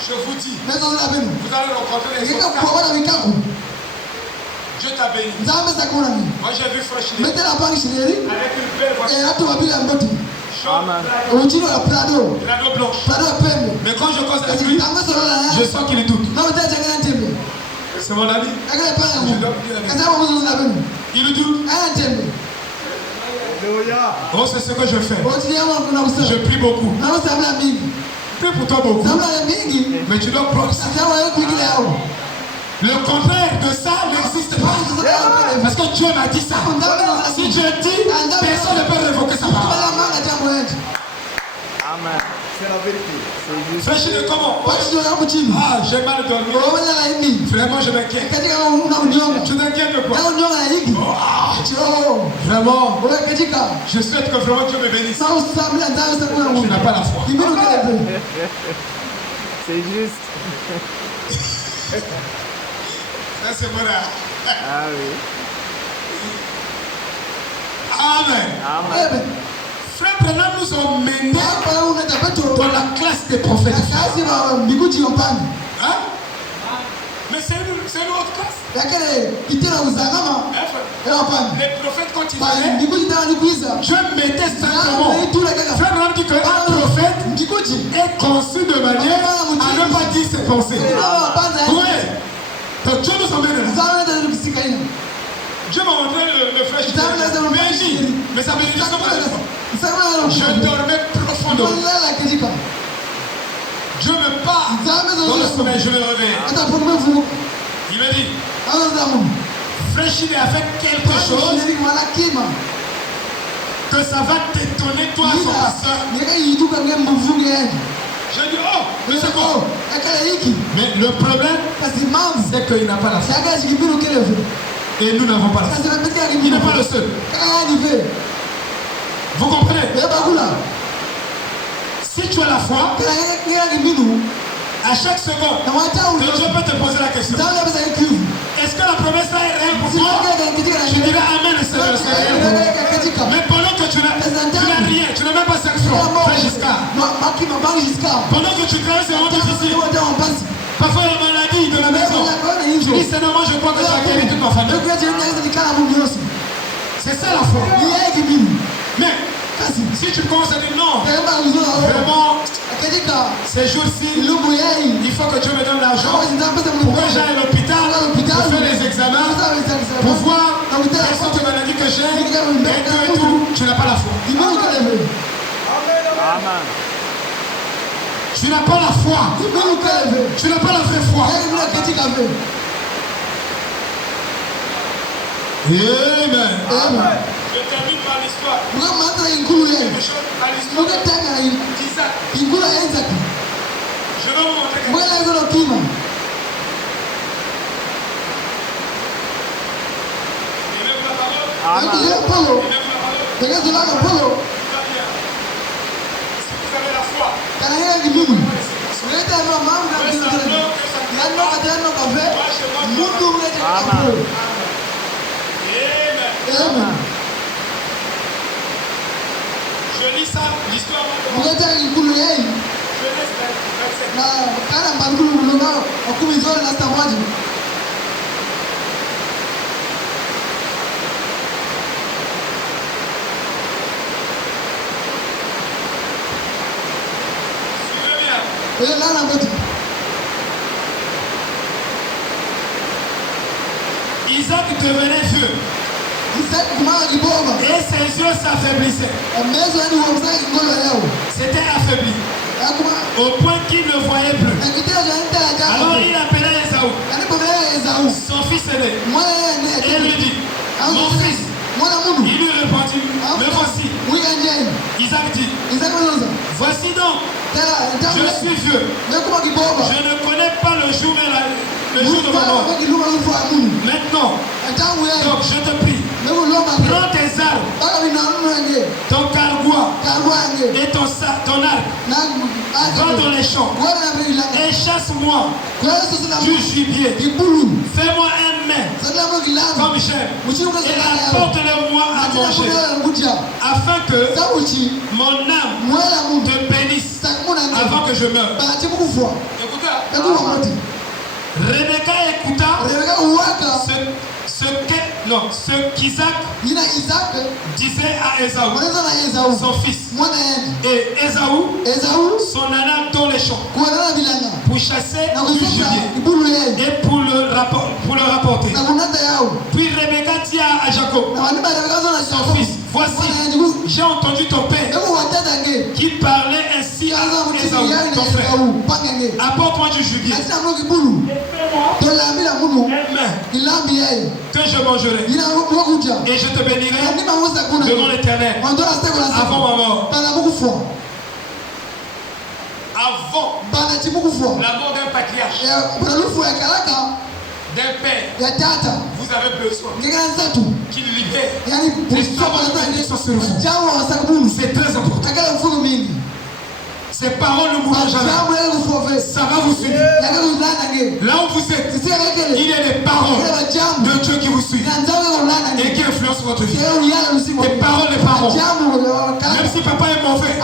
je vous dis, vous allez rencontrer les obstacles. Dieu t'a béni. Moi j'ai vu Frère Chideri avec une belle voiture. Prado blanche. Mais quand je cause avec lui, je sens qu'il est doute. C'est mon ami. Il doute. Oh, c'est ce que je fais. Je prie beaucoup. Prie pour toi beaucoup. Mais tu dois progresser. Le contraire de ça n'existe pas. Parce que Dieu m'a dit ça. Si Dieu dit, personne ne peut révoquer sa parole. Amen. C'est la vérité. Frère Chideri, comment? Ah, j'ai mal dormi. Vraiment, je m'inquiète. Tu t'inquiètes de quoi? Vraiment. Je souhaite que vraiment Dieu me bénisse. Tu n'as pas la foi. C'est juste. Ça, c'est vrai. Ah oui. Amen. Frère Branham nous ont menés dans la classe des prophètes. Hein? Mais c'est une autre classe. Les prophètes, quand ils allaient, Dieu mettait simplement. Frère Branham dit qu'un prophète est conçu de manière à ne pas dire ses pensées. Oui. Donc Dieu nous emmène là. Dieu m'a montré le frère Chideri. Mais sa bénédiction pas de foi. Je dormais profondément. Dieu me parle. Dans le sommeil, je me réveille. Il me dit, frère Chideri a fait quelque chose que ça va t'étonner, toi, son pasteur. J'ai dit, oh, mais c'est quoi? Mais le problème, c'est qu'il n'a pas la foi. Et nous n'avons pas la foi. Il n'est pas le seul. Vous comprenez? Si tu as la foi, à chaque seconde, que Dieu peut te poser la question. Est-ce que la promesse là est réelle pour toi? Tu diras Amen, c'est réel pour toi. Mais pendant que tu n'as rien, tu n'as même pas 5 francs, frère Giscard. Pendant que tu travailles, c'est vraiment difficile. Parfois il y a une maladie de la maison. Tu dis c'est normal, je crois que j'ai guéri toute ma famille. C'est ça la foi. Mais si tu commences à dire non, vraiment, ces jours-ci, il faut que Dieu me donne l'argent pour que j'aille à l'hôpital, pour faire les examens, pour voir quelles sont les maladies que j'ai, et tout, tu n'as pas la foi. Amen. Tu n'as pas la foi. Tu n'as pas la vraie foi. Amen. Je termine par l'histoire. Quelque chose à l'histoire d'Isaac. Je vais vous montrer quelque chose. Aimez-vous la parole? Aimez-vous la parole? Si vous avez la foi, Amen. Je lis ça, l'histoire. Isaac devenait vieux. Et ses yeux s'affaiblissaient. C'était affaibli. Au point qu'il ne voyait plus. Alors il appela Esaü, son fils aîné, et lui dit, mon fils. Il lui répondit, me voici. Isaac dit, voici donc, je suis vieux. Je ne connais pas le jour de ma mort. Maintenant, donc je te prie, prends tes armes, ton carquois et ton arc, va dans les champs et chasse-moi du gibier. Fais-moi un mets comme j'aime. Et apporte-le-moi à manger, afin que mon âme te bénisse avant que je meure. Écoutez, Rebecca écouta ce qu'Isaac disait à Ésaü, son fils. Et Ésaü s'en alla dans les champs pour chasser du gibier et pour le rapporter. Puis Rebecca dit à Jacob, son fils, voici, j'ai entendu ton père qui parlait ainsi à Ésaü, ton frère. Apporte-moi du gibier que je mangerai et je te bénirai devant l'Éternel avant ma mort. Avant la mort d'un patriarche, d'un père, vous avez besoin qu'il libère les sorts sur vous. C'est très important. Ces paroles ne mourront jamais. Ça va vous suivre. Là où vous êtes, il y a des paroles de Dieu qui vous suivent et qui influencent votre vie. Des paroles, Même si papa est mauvais,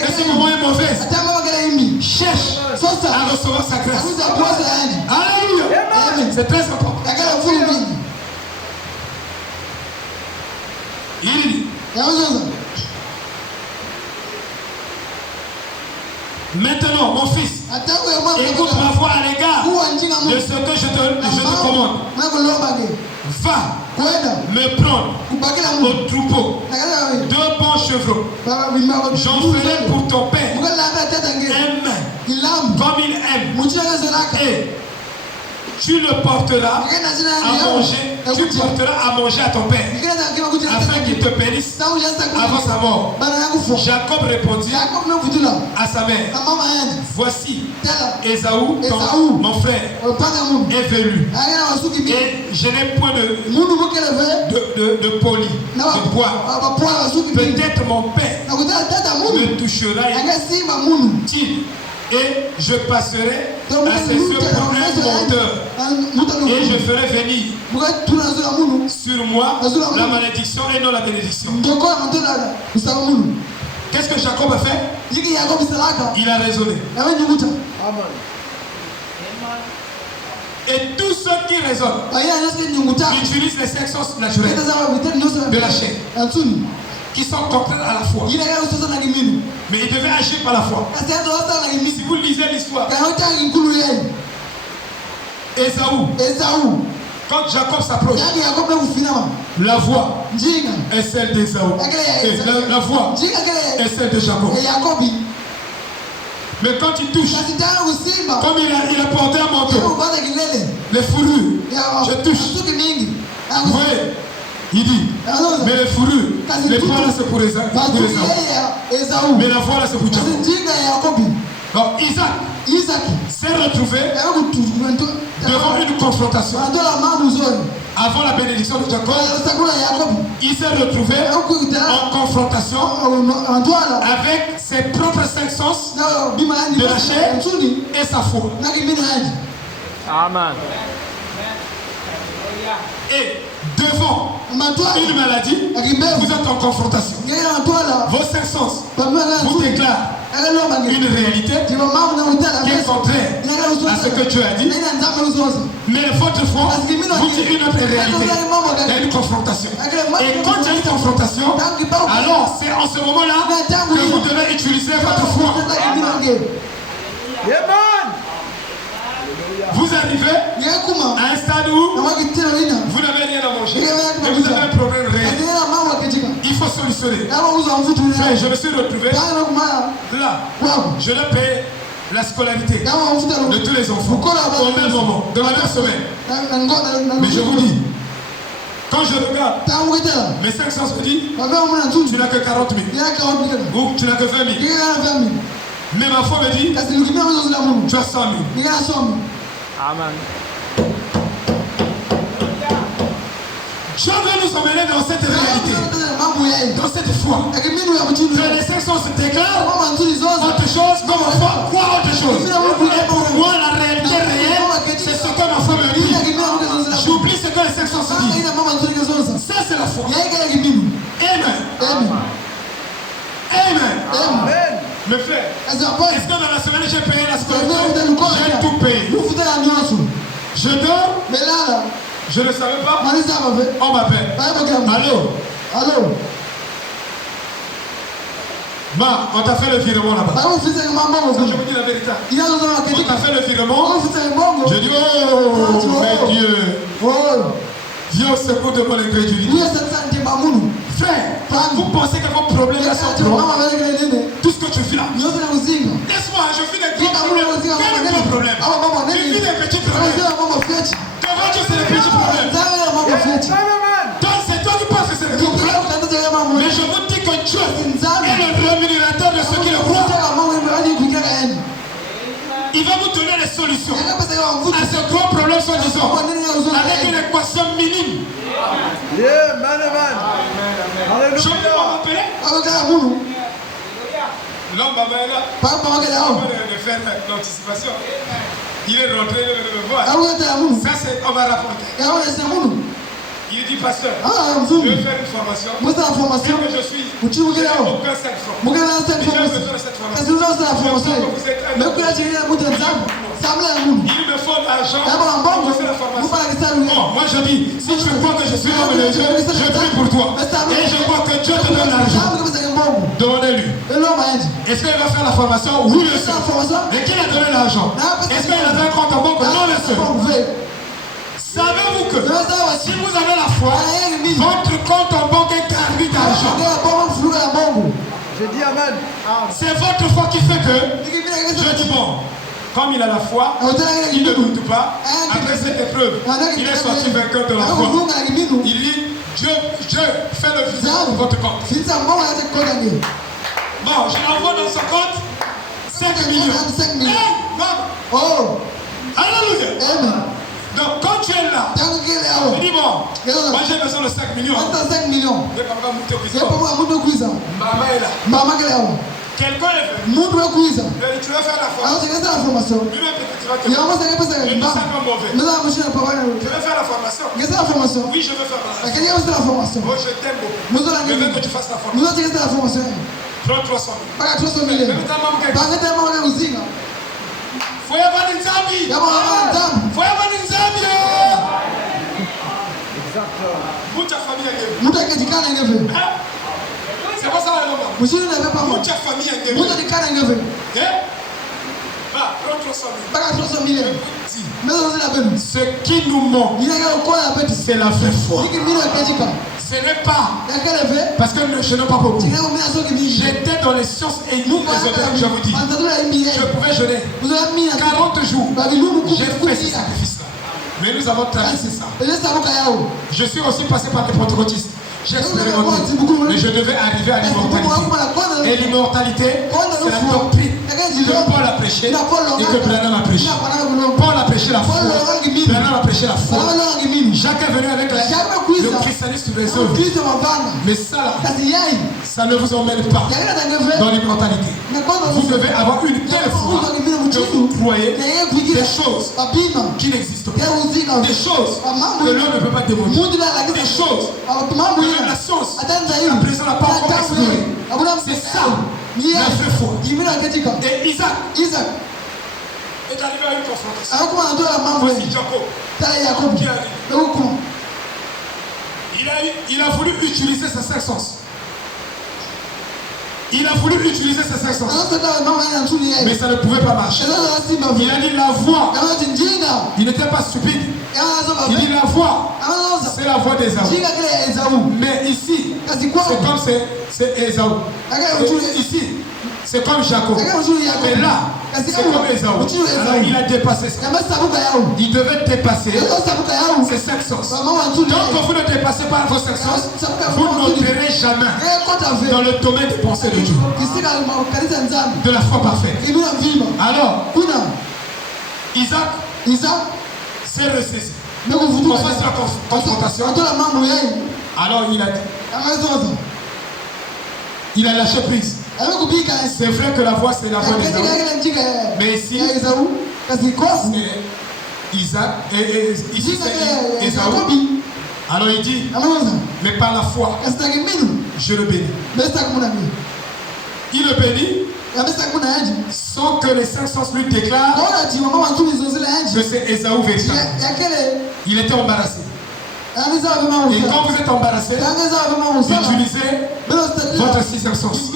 même si maman est mauvaise, cherche à recevoir sa grâce. Alléluia. C'est très important. Il dit, maintenant, mon fils, écoute ma voix à l'égard de ce que je te commande. Va me prendre au troupeau 2 bons chevreaux. J'en ferai pour ton père un mâle comme il aime. Et tu le porteras à manger. Tu porteras à manger à ton père, afin qu'il te bénisse avant sa mort. Jacob répondit à sa mère, voici, Ésaü, mon frère, est venu. Et je n'ai point de poli, de bois. Peut-être mon père me touchera et je passerai à ses yeux pour un menteur. Et je ferai venir sur moi la malédiction et non la bénédiction. Qu'est-ce que Jacob a fait? Il a raisonné. Et tous ceux qui raisonnent utilisent les cinq sens naturels de la chair, qui sont contraires à la foi. Mais il devait agir par la foi. Si vous lisez l'histoire, Ésaü, quand Jacob s'approche, la voix est celle d'Ésaü. La voix est celle de Jacob. Mais quand il touche, comme il a porté un manteau, les fourrures, je touche. Vous voyez? Il dit, mais les fourrures, les poils là c'est pour Ésaü. Mais la voix là c'est pour Jacob. Donc Isaac s'est retrouvé devant une confrontation. Avant la bénédiction de Jacob, il s'est retrouvé en confrontation avec ses propres cinq sens de la chair et sa foi. Amen. Et devant une maladie, vous êtes en confrontation. Vos cinq sens vous déclarent une réalité qui est contraire à ce que Dieu a dit. Mais votre foi vous dit une autre réalité. Il y a une confrontation. Et quand il y a une confrontation, alors c'est en ce moment-là que vous devez utiliser votre foi. Vous arrivez à un stade où vous n'avez rien à manger et vous avez un problème réel. Il faut solutionner. Frère, je me suis retrouvé là. Je dois payer la scolarité de tous les enfants au même moment, de la même semaine. Mais je vous dis, quand je regarde, mes 500 me disent, tu n'as que 40 000 ou tu n'as que 20 000. Mais ma foi me dit, tu as 100 000. Amen. Dieu veut nous emmener dans cette réalité, dans cette foi. Que les cinq sens se déclarent autre chose, comme ma foi, quoi autre chose. Et pour moi, la réalité réelle, c'est ce que ma foi me dit. J'oublie ce que les cinq sens disent. foi. Amen. Amen. Amen. Mes frères, est-ce que dans la semaine j'ai payé la scolarité? J'ai tout payé. Je dors, je ne savais pas, on m'appelle. Allô? On t'a fait le virement là-bas. Je vous dis la vérité. On t'a fait le virement. Je dis, oh, mais Dieu. Viens au secours de mon incrédulité. Frère, vous pensez que vos problèmes sont trop? Tout ce que tu vis là. Laisse-moi, je vis des grands problèmes. Quel est ton problème? Je vis des petits problèmes. Devant Dieu, c'est des petits problèmes. Donc c'est toi qui penses que c'est des grands problèmes. Mais je vous dis que Dieu est le rémunérateur de ceux qui le croient. Il va vous donner les solutions à ce gros problème, soi-disant, avec une équation minime. Je peux m'appeler. L'homme Baba est là. De faire l'anticipation. Il est rentré, il me voir. Ça, c'est, on va rapporter. Il dit, pasteur, je vais faire une formation. Dès que je suis, je n'ai aucun 5 francs. J'ai besoin de cette formation. Vous êtes un homme. Il me faut de l'argent pour faire la formation. Bon, moi je dis, si tu crois que je suis homme de Dieu, je prie pour toi. Et je crois que Dieu te donne l'argent. Donnez-lui. Est-ce qu'il va faire la formation? Oui, le seul. Et qui a donné l'argent? Est-ce qu'il avait un compte en banque? Non, le seul. Savez-vous que si vous avez la foi, votre compte en banque est garni d'argent? Je dis Amen. C'est votre foi qui fait que je dis bon, comme il a la foi, il ne doute pas. Après cette épreuve, il est sorti vainqueur de la foi. Il dit, Dieu fait le visage pour votre compte. Bon, je l'envoie dans son compte 5 millions. Alléluia. Donc quand tu es là, je dis bon, moi j'ai besoin de 5 millions. Maman est là. Quelqu'un est venu. Tu vas faire la formation. Lui-même tu vas te dire. Je dis ça pas mauvais. Je vais faire la formation. Oui, je veux faire la formation. Oh, je t'aime beaucoup. Je veux que tu fasses la formation. Prends 300 000. Faut y avoir une zambi. Faut y avoir une zambi. Mucha famille c'est pas ça la maman. Mucha famille va, prends 300 000. Ce qui nous manque, c'est la vraie foi. Ce n'est pas parce que je n'ai pas beaucoup. J'étais dans les sciences et nous ésotériques, je vous dis. Je pouvais jeûner 40 jours. J'ai fait ce sacrifice-là. Mais nous avons traversé ça. Je suis aussi passé par des pentecôtistes. J'ai expérimenté. Mais je devais arriver à l'immortalité. Et l'immortalité, c'est la doctrine que Paul a prêché et que Branham a prêché. Paul a prêché la foi. Branham a prêché la foi. Jacques est venu avec le christianisme des œuvres. Mais ça, ça ne vous emmène pas dans l'immortalité. Vous devez avoir une telle foi que vous croyez des choses qui n'existent pas. Des choses que l'homme ne peut pas démontrer. Des choses que la science à présent n'a pas encore exploré. C'est ça la vraie foi. Et Isaac est arrivé à une confrontation. Voici Jacob qui arrive. Il a voulu utiliser ses 5 sens. Mais ça ne pouvait pas marcher. Il a dit la voix. Il n'était pas stupide. Il dit la voix. C'est la voix d'Ésaü. Mais ici, c'est comme c'est Ésaü. Ici, c'est comme Jacob. Mais là, c'est comme Ésaü. Alors il a dépassé ça. Il devait dépasser ses 5 sens. Donc vous ne dépassez pas vos 5 sens, vous n'entrerez jamais dans le domaine des pensées de Dieu. De la foi parfaite. Alors, Isaac s'est ressaisi. On fasse la confrontation. Alors il a dit, il a lâché prise. C'est vrai que la voix c'est la voix d'Ésaü. Mais ici, Isaac, ici c'est Ésaü. Alors il dit, mais par la foi, je le bénis. Il le bénit sans que les cinq sens lui déclarent que c'est Ésaü véritable. Il était embarrassé. Et quand vous êtes embarrassé, utilisez votre sixième sens.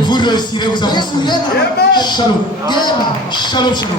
Vous réussirez, vous avancerez. Shalom. Shalom, shalom.